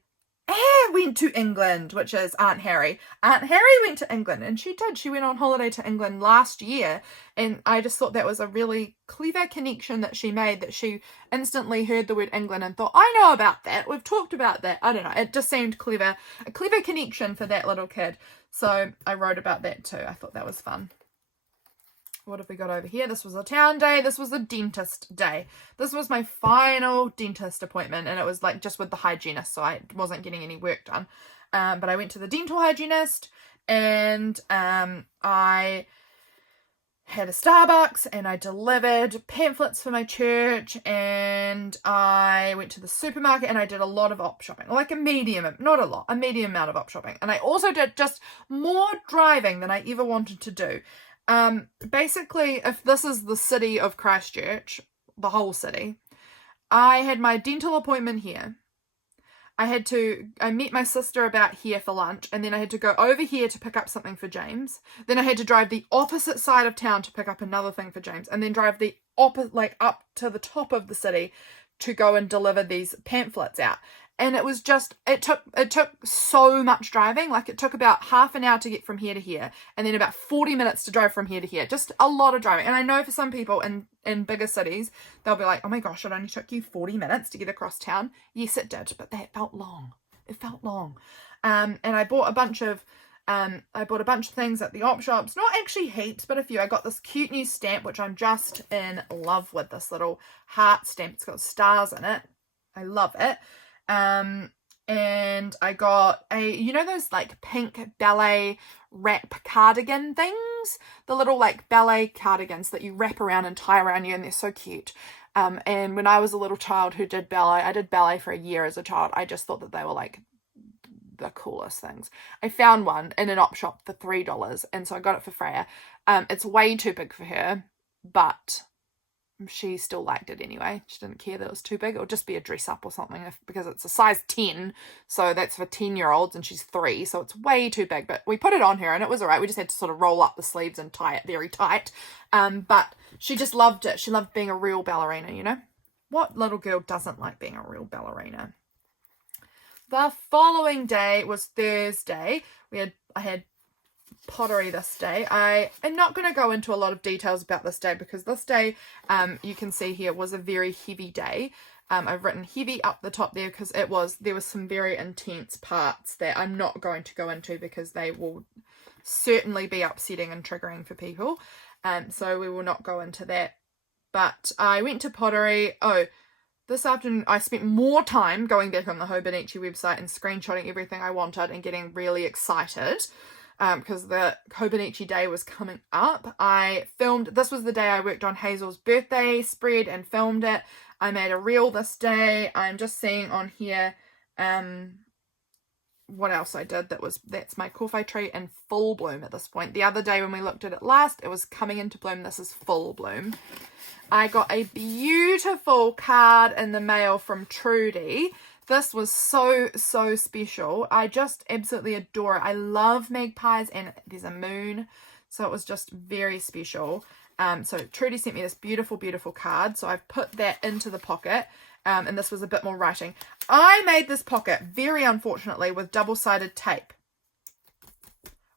"Air went to England," which is Aunt Harry. Aunt Harry went to England, and she did. She went on holiday to England last year, and I just thought that was a really clever connection that she made, that she instantly heard the word England and thought, I know about that. We've talked about that. I don't know. It just seemed clever. A clever connection for that little kid. So I wrote about that too. I thought that was fun. What have we got over here? This was a town day. This was a dentist day. This was my final dentist appointment, and it was like just with the hygienist, so I wasn't getting any work done. But I went to the dental hygienist, and I had a Starbucks, and I delivered pamphlets for my church, and I went to the supermarket, and I did a lot of op shopping, like a medium, not a lot, a medium amount of op shopping. And I also did just more driving than I ever wanted to do. Basically, if this is the city of Christchurch, the whole city, I had my dental appointment here. I met my sister about here for lunch, and then I had to go over here to pick up something for James. Then I had to drive the opposite side of town to pick up another thing for James, and then drive the up to the top of the city to go and deliver these pamphlets out. And it was just, it took so much driving. Like, it took about half an hour to get from here to here, and then about 40 minutes to drive from here to here. Just a lot of driving. And I know for some people in bigger cities, they'll be like, oh my gosh, it only took you 40 minutes to get across town. Yes, it did, but that felt long. It felt long. And I bought a bunch of things at the op shops. Not actually heaps, but a few. I got this cute new stamp, which I'm just in love with. This little heart stamp. It's got stars in it. I love it. And I got those like pink ballet wrap cardigan things, the little like ballet cardigans that you wrap around and tie around you, and they're so cute. And when I was a little child who did ballet, I did ballet for a year as a child. I just thought that they were like the coolest things. I found one in an op shop for $3, and so I got it for Freya. It's way too big for her, but she still liked it anyway. She didn't care that it was too big. It would just be a dress up or something, because it's a size 10, so that's for 10-year-olds, and she's 3, so it's way too big. But we put it on her, and it was alright. We just had to sort of roll up the sleeves and tie it very tight. But she just loved it. She loved being a real ballerina, you know? What little girl doesn't like being a real ballerina? The following day was Thursday. I had pottery this day. I am not going to go into a lot of details about this day, because this day, you can see here, was a very heavy day. I've written heavy up the top there because there was some very intense parts that I'm not going to go into, because they will certainly be upsetting and triggering for people. So we will not go into that. But I went to pottery. This afternoon I spent more time going back on the Hobonichi website and screenshotting everything I wanted and getting really excited. Because the Hobonichi day was coming up. This was the day I worked on Hazel's birthday spread and filmed it. I made a reel this day. I'm just seeing on here, what else I did. That's my coffee tree in full bloom at this point. The other day when we looked at it last, it was coming into bloom. This is full bloom. I got a beautiful card in the mail from Trudy. This was so special. I just absolutely adore it. I love magpies, and there's a moon, so it was just very special. So Trudy sent me this beautiful card, so I've put that into the pocket. And this was a bit more writing. I made this pocket, very unfortunately, with double-sided tape,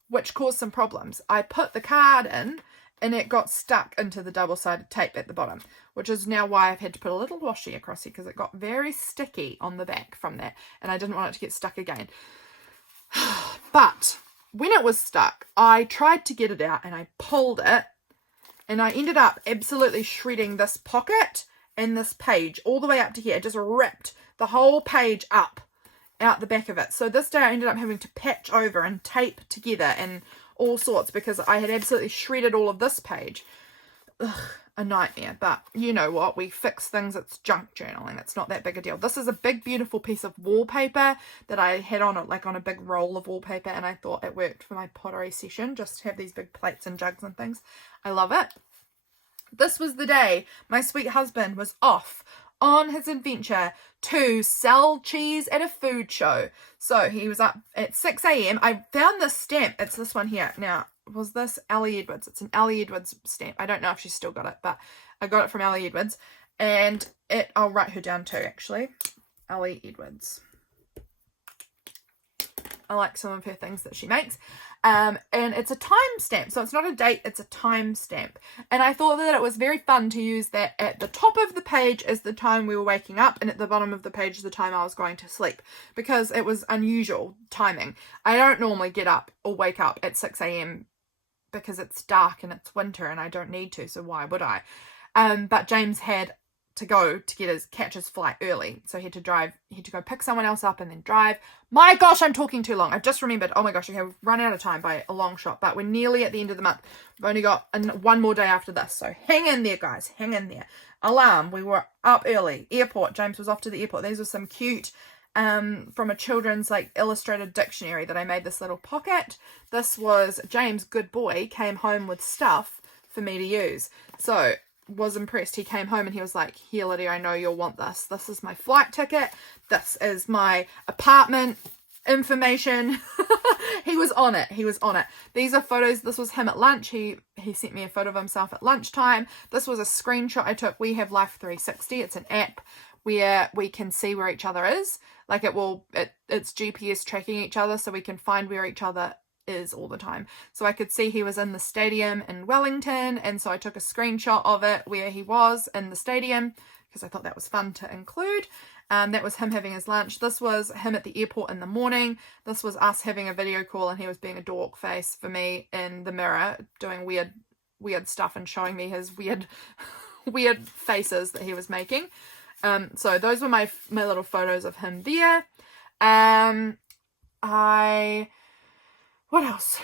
which caused some problems. I put the card in, and it got stuck into the double-sided tape at the bottom, which is now why I've had to put a little washi across here, because it got very sticky on the back from that, and I didn't want it to get stuck again. But when it was stuck, I tried to get it out, and I pulled it, and I ended up absolutely shredding this pocket and this page all the way up to here. It just ripped the whole page up out the back of it. So this day I ended up having to patch over and tape together and all sorts, because I had absolutely shredded all of this page. Ugh, a nightmare. But you know what, we fix things. It's junk journaling. It's not that big a deal. This is a big beautiful piece of wallpaper that I had on it, like on a big roll of wallpaper, and I thought it worked for my pottery session, just to have these big plates and jugs and things. I love it. This was the day my sweet husband was off on his adventure to sell cheese at a food show. So he was up at 6 a.m. I found this stamp. It's this one here. Now, was this Ellie Edwards? It's an Ellie Edwards stamp. I don't know if she's still got it, but I got it from Ellie Edwards. And I'll write her down too, actually. Ellie Edwards. I like some of her things that she makes. And it's a timestamp, so it's not a date, it's a timestamp. And I thought that it was very fun to use that at the top of the page is the time we were waking up, and at the bottom of the page is the time I was going to sleep, because it was unusual timing. I don't normally get up or wake up at 6 a.m. because it's dark and it's winter and I don't need to, so why would I? But James had to go to catch his flight early, so he had to go pick someone else up and then drive. My gosh, I'm talking too long. I've just remembered, oh my gosh, okay, we've run out of time by a long shot, but we're nearly at the end of the month. We've only got one more day after this, so hang in there, guys, hang in there. Alarm, we were up early. Airport, James was off to the airport. These were some cute from a children's like illustrated dictionary that I made this little pocket. This was James, good boy, came home with stuff for me to use. So was impressed. He came home and he was like, here Lydia, I know you'll want this. This is my flight ticket. This is my apartment information. He was on it. He was on it. These are photos. This was him at lunch. He sent me a photo of himself at lunchtime. This was a screenshot I took. We have Life 360. It's an app where we can see where each other is. Like it's GPS tracking each other, so we can find where each other is all the time. So I could see he was in the stadium in Wellington, and so I took a screenshot of it where he was in the stadium, because I thought that was fun to include. That was him having his lunch. This was him at the airport in the morning. This was us having a video call, and he was being a dork face for me in the mirror, doing weird stuff and showing me his weird faces that he was making. So those were my little photos of him there. What else?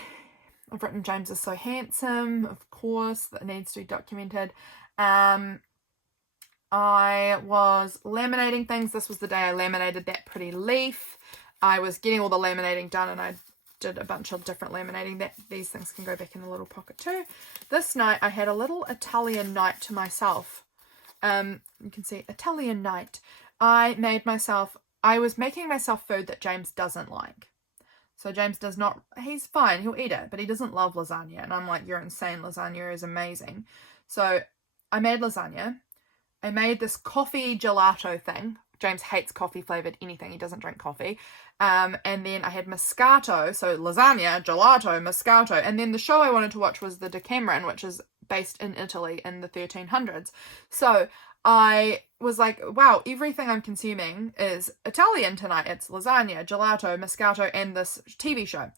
I've written James is so handsome, of course, that needs to be documented. I was laminating things. This was the day I laminated that pretty leaf. I was getting all the laminating done, and I did a bunch of different laminating. These things can go back in the little pocket too. This night I had a little Italian night to myself. You can see Italian night. I was making myself food that James doesn't like. So James does not, he's fine, he'll eat it, but he doesn't love lasagna. And I'm like, you're insane, lasagna is amazing. So I made lasagna. I made this coffee gelato thing. James hates coffee flavored anything. He doesn't drink coffee. And then I had Moscato. So lasagna, gelato, Moscato. And then the show I wanted to watch was the Decameron, which is based in Italy in the 1300s. So I was like, wow, everything I'm consuming is Italian tonight. It's lasagna, gelato, Moscato, and this TV show.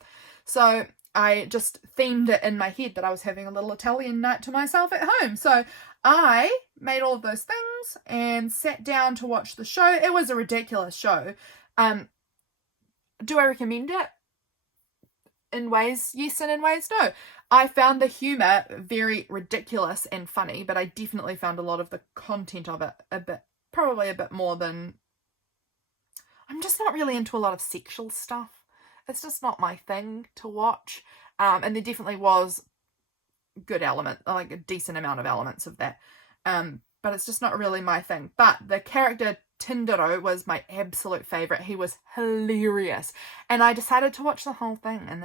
So I just themed it in my head that I was having a little Italian night to myself at home. So I made all of those things and sat down to watch the show. It was a ridiculous show. Do I recommend it? In ways, yes, and in ways, no. I found the humour very ridiculous and funny, but I definitely found a lot of the content of it probably a bit more than... I'm just not really into a lot of sexual stuff. it's just not my thing to watch. And there definitely was good element, like a decent amount of elements of that. But it's just not really my thing. But the character Tindaro was my absolute favourite. He was hilarious. And I decided to watch the whole thing in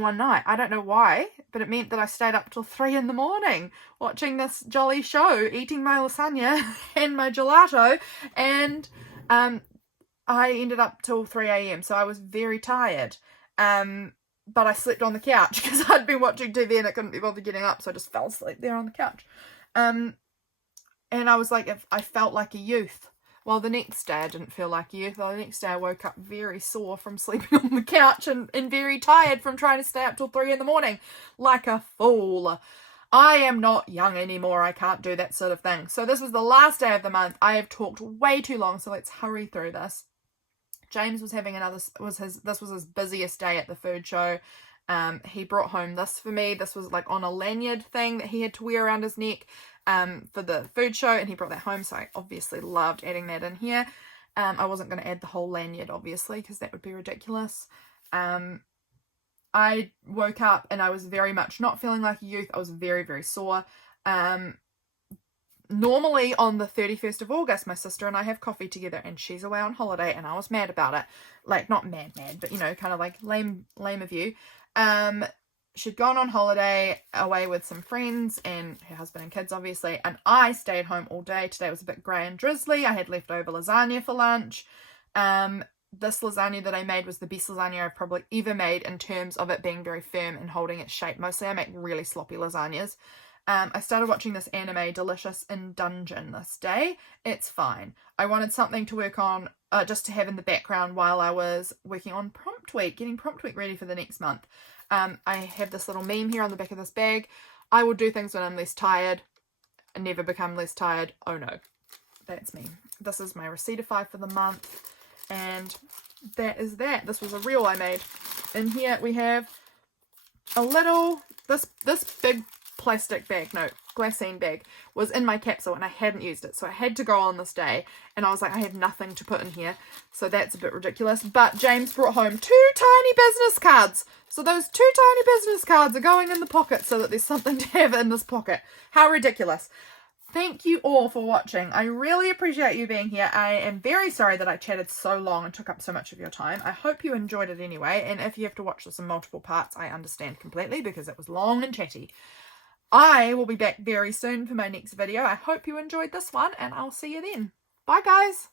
one night. I don't know why, but it meant that I stayed up till 3 a.m. watching this jolly show, eating my lasagna and my gelato. And I ended up till 3 a.m. So I was very tired. But I slept on the couch because I'd been watching TV and I couldn't be bothered getting up. So I just fell asleep there on the couch. And I was like, I felt like a youth. Well, the next day I didn't feel like a youth. Well, the next day I woke up very sore from sleeping on the couch and very tired from trying to stay up till 3 a.m. like a fool. I am not young anymore. I can't do that sort of thing. So this was the last day of the month. I have talked way too long, so let's hurry through this. James was having this was his busiest day at the food show. He brought home this for me. This was like on a lanyard thing that he had to wear around his neck for the food show, and he brought that home, so I obviously loved adding that in here. I wasn't going to add the whole lanyard, obviously, because that would be ridiculous. I woke up and I was very much not feeling like a youth. I was very, very sore. Normally on the 31st of August, my sister and I have coffee together, and she's away on holiday, and I was mad about it. Like, not mad, but, you know, kind of like lame of you. She'd gone on holiday away with some friends and her husband and kids, obviously, and I stayed home all day. Today was a bit grey and drizzly. I had leftover lasagna for lunch. This lasagna that I made was the best lasagna I've probably ever made in terms of it being very firm and holding its shape. Mostly I make really sloppy lasagnas. I started watching this anime, Delicious in Dungeon, this day. It's fine. I wanted something to work on, just to have in the background while I was working on Prompt Week, getting Prompt Week ready for the next month. I have this little meme here on the back of this bag. I will do things when I'm less tired. I never become less tired. Oh no, that's me. This is my Receiptify for the month. And that is that. This was a reel I made. In here we have a little, this big plastic bag, no, glassine bag, was in my capsule and I hadn't used it. So I had to go on this day and I was like, I have nothing to put in here. So that's a bit ridiculous. But James brought home 2 tiny business cards. So those 2 tiny business cards are going in the pocket so that there's something to have in this pocket. How ridiculous. Thank you all for watching. I really appreciate you being here. I am very sorry that I chatted so long and took up so much of your time. I hope you enjoyed it anyway. And if you have to watch this in multiple parts, I understand completely because it was long and chatty. I will be back very soon for my next video. I hope you enjoyed this one and I'll see you then. Bye guys.